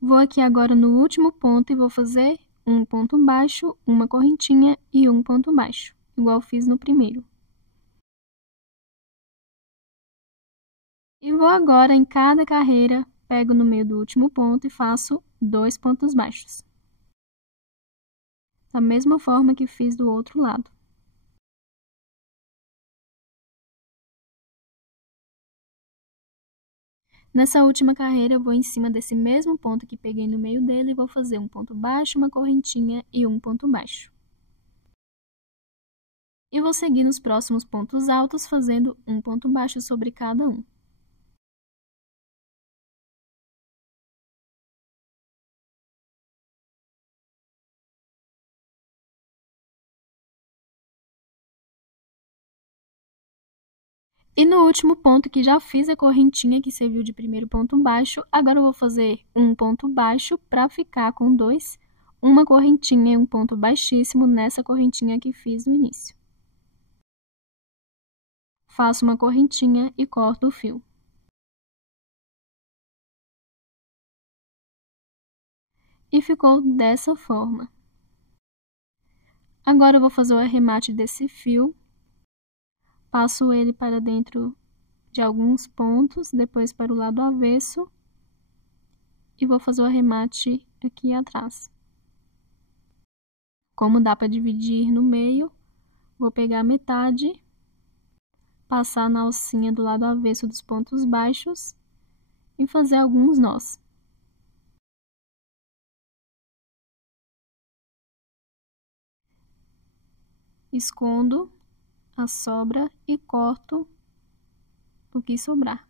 Vou aqui agora no último ponto e vou fazer um ponto baixo, uma correntinha e um ponto baixo, igual fiz no primeiro. E vou agora em cada carreira, pego no meio do último ponto e faço 2 pontos baixos. Da mesma forma que fiz do outro lado. Nessa última carreira, eu vou em cima desse mesmo ponto que peguei no meio dele e vou fazer um ponto baixo, uma correntinha e um ponto baixo. E vou seguir nos próximos pontos altos, fazendo um ponto baixo sobre cada um. E no último ponto, que já fiz a correntinha que serviu de primeiro ponto baixo, agora eu vou fazer um ponto baixo para ficar com dois, uma correntinha e um ponto baixíssimo nessa correntinha que fiz no início. Faço uma correntinha e corto o fio. E ficou dessa forma. Agora eu vou fazer o arremate desse fio. Passo ele para dentro de alguns pontos, depois para o lado avesso. E vou fazer o arremate aqui atrás. Como dá para dividir no meio, vou pegar a metade, passar na alcinha do lado avesso dos pontos baixos e fazer alguns nós. Escondo a sobra e corto o que sobrar.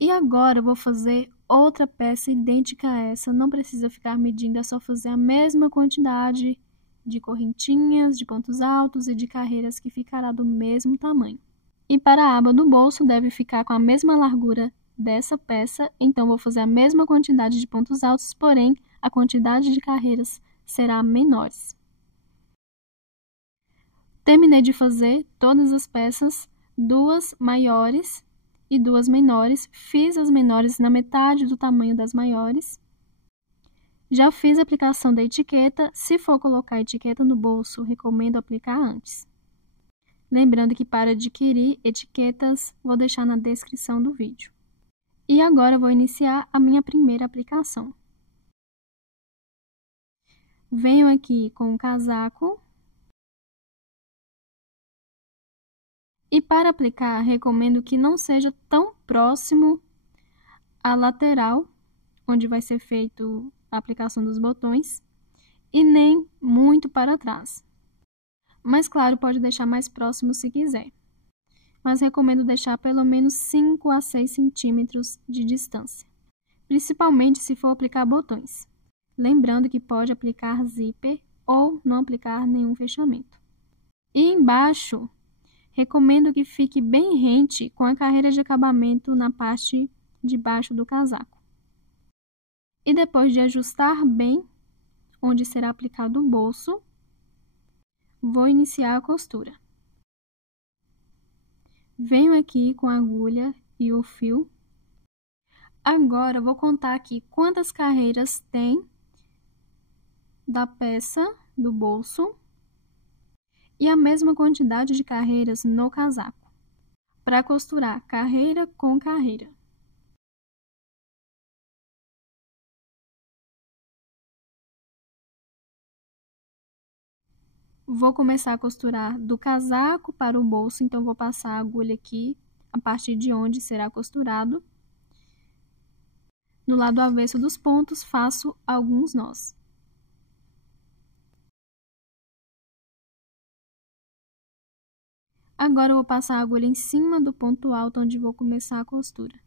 E agora eu vou fazer outra peça idêntica a essa, não precisa ficar medindo, é só fazer a mesma quantidade de correntinhas, de pontos altos e de carreiras que ficará do mesmo tamanho. E para a aba do bolso deve ficar com a mesma largura dessa peça, então vou fazer a mesma quantidade de pontos altos, porém a quantidade de carreiras será menores. Terminei de fazer todas as peças, duas maiores e duas menores. Fiz as menores na metade do tamanho das maiores. Já fiz a aplicação da etiqueta. Se for colocar a etiqueta no bolso, recomendo aplicar antes. Lembrando que para adquirir etiquetas, vou deixar na descrição do vídeo. E agora vou iniciar a minha primeira aplicação. Venho aqui com o casaco. E para aplicar, recomendo que não seja tão próximo à lateral, onde vai ser feito a aplicação dos botões, e nem muito para trás. Mas, claro, pode deixar mais próximo se quiser. Mas recomendo deixar pelo menos 5 a 6 centímetros de distância, principalmente se for aplicar botões. Lembrando que pode aplicar zíper ou não aplicar nenhum fechamento. E embaixo, recomendo que fique bem rente com a carreira de acabamento na parte de baixo do casaco. E depois de ajustar bem onde será aplicado o bolso, vou iniciar a costura. Venho aqui com a agulha e o fio. Agora, vou contar aqui quantas carreiras tem da peça do bolso e a mesma quantidade de carreiras no casaco, para costurar carreira com carreira. Vou começar a costurar do casaco para o bolso, então vou passar a agulha aqui, a partir de onde será costurado. No lado avesso dos pontos, faço alguns nós. Agora, eu vou passar a agulha em cima do ponto alto, onde vou começar a costura.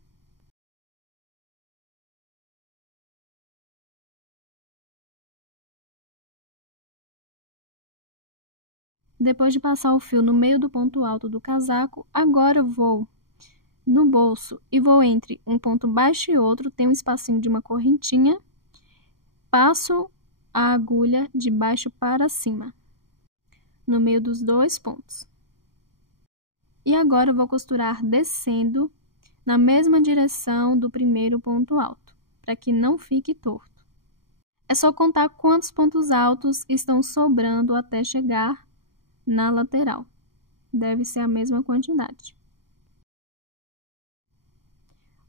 Depois de passar o fio no meio do ponto alto do casaco, agora vou no bolso e vou entre um ponto baixo e outro, tem um espacinho de uma correntinha, passo a agulha de baixo para cima, no meio dos dois pontos. E agora eu vou costurar descendo na mesma direção do primeiro ponto alto, para que não fique torto. É só contar quantos pontos altos estão sobrando até chegar na lateral. Deve ser a mesma quantidade.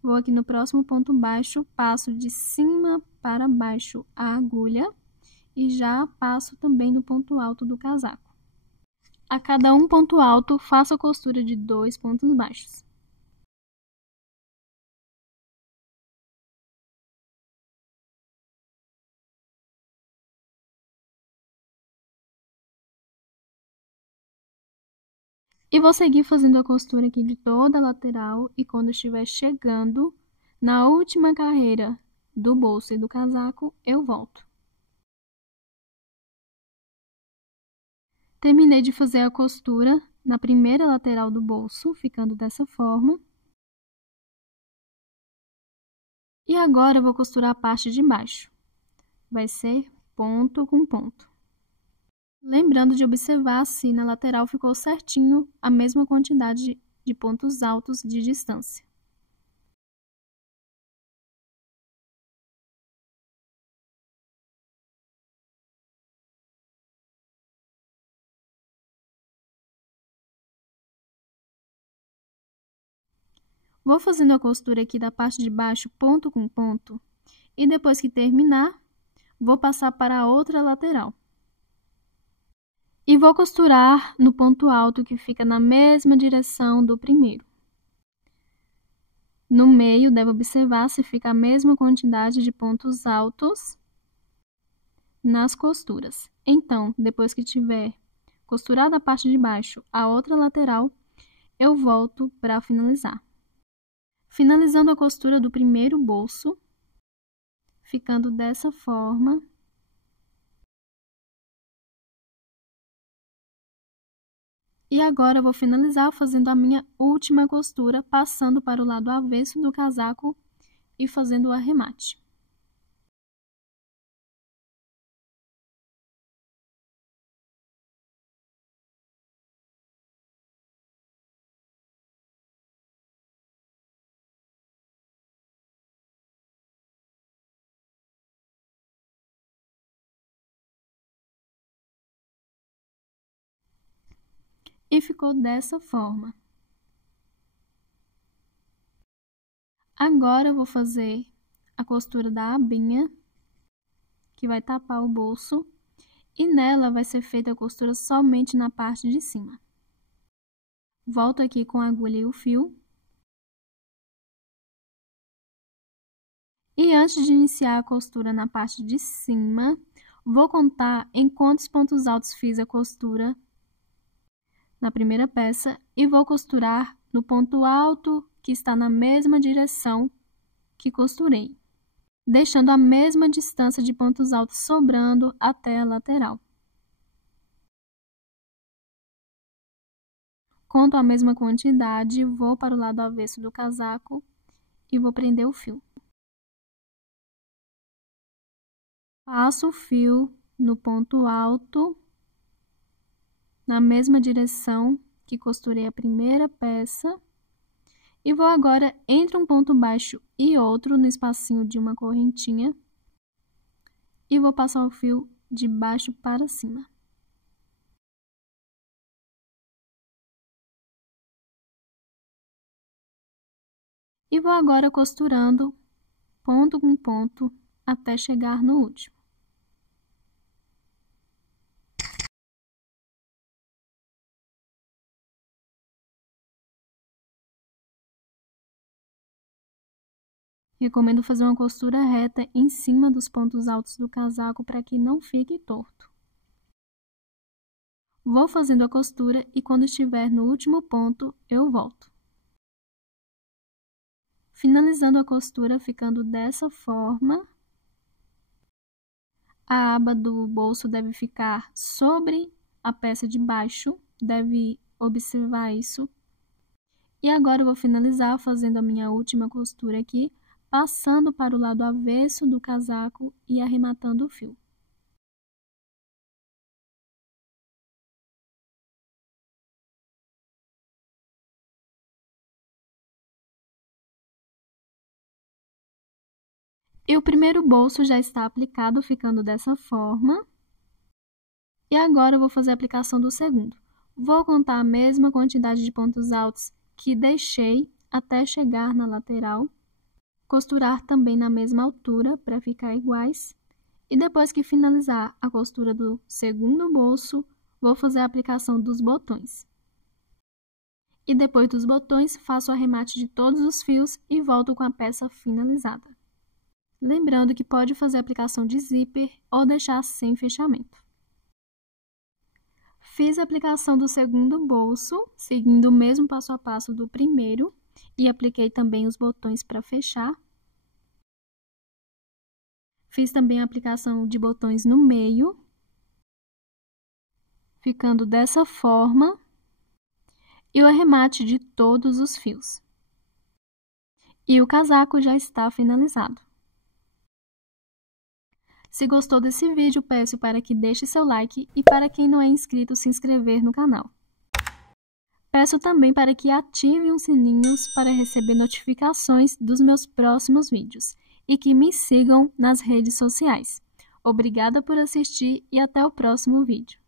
Vou aqui no próximo ponto baixo, passo de cima para baixo a agulha e já passo também no ponto alto do casaco. A cada um ponto alto, faço a costura de 2 pontos baixos. E vou seguir fazendo a costura aqui de toda a lateral e quando estiver chegando na última carreira do bolso e do casaco, eu volto. Terminei de fazer a costura na primeira lateral do bolso, ficando dessa forma. E agora eu vou costurar a parte de baixo. Vai ser ponto com ponto. Lembrando de observar se na lateral ficou certinho a mesma quantidade de pontos altos de distância. Vou fazendo a costura aqui da parte de baixo, ponto com ponto, e depois que terminar, vou passar para a outra lateral. E vou costurar no ponto alto que fica na mesma direção do primeiro. No meio, devo observar se fica a mesma quantidade de pontos altos nas costuras. Então, depois que tiver costurado a parte de baixo, a outra lateral, eu volto para finalizar. Finalizando a costura do primeiro bolso, ficando dessa forma. E agora, eu vou finalizar fazendo a minha última costura, passando para o lado avesso do casaco e fazendo o arremate. E ficou dessa forma. Agora, eu vou fazer a costura da abinha, que vai tapar o bolso, e nela vai ser feita a costura somente na parte de cima. Volto aqui com a agulha e o fio. E antes de iniciar a costura na parte de cima, vou contar em quantos pontos altos fiz a costura na primeira peça e vou costurar no ponto alto que está na mesma direção que costurei, deixando a mesma distância de pontos altos sobrando até a lateral. Conto a mesma quantidade, vou para o lado avesso do casaco e vou prender o fio. Passo o fio no ponto alto, na mesma direção que costurei a primeira peça, e vou agora entre um ponto baixo e outro no espacinho de uma correntinha, e vou passar o fio de baixo para cima. E vou agora costurando ponto com ponto até chegar no último. Recomendo fazer uma costura reta em cima dos pontos altos do casaco para que não fique torto. Vou fazendo a costura e quando estiver no último ponto, eu volto. Finalizando a costura, ficando dessa forma. A aba do bolso deve ficar sobre a peça de baixo, deve observar isso. E agora eu vou finalizar fazendo a minha última costura aqui, passando para o lado avesso do casaco e arrematando o fio. E o primeiro bolso já está aplicado, ficando dessa forma. E agora eu vou fazer a aplicação do segundo. Vou contar a mesma quantidade de pontos altos que deixei até chegar na lateral. Costurar também na mesma altura para ficar iguais. E depois que finalizar a costura do segundo bolso, vou fazer a aplicação dos botões. E depois dos botões, faço o arremate de todos os fios e volto com a peça finalizada. Lembrando que pode fazer a aplicação de zíper ou deixar sem fechamento. Fiz a aplicação do segundo bolso, seguindo o mesmo passo a passo do primeiro, e apliquei também os botões para fechar. Fiz também a aplicação de botões no meio, ficando dessa forma, e o arremate de todos os fios. E o casaco já está finalizado. Se gostou desse vídeo, peço para que deixe seu like e para quem não é inscrito, se inscrever no canal. Peço também para que ative os sininhos para receber notificações dos meus próximos vídeos e que me sigam nas redes sociais. Obrigada por assistir e até o próximo vídeo.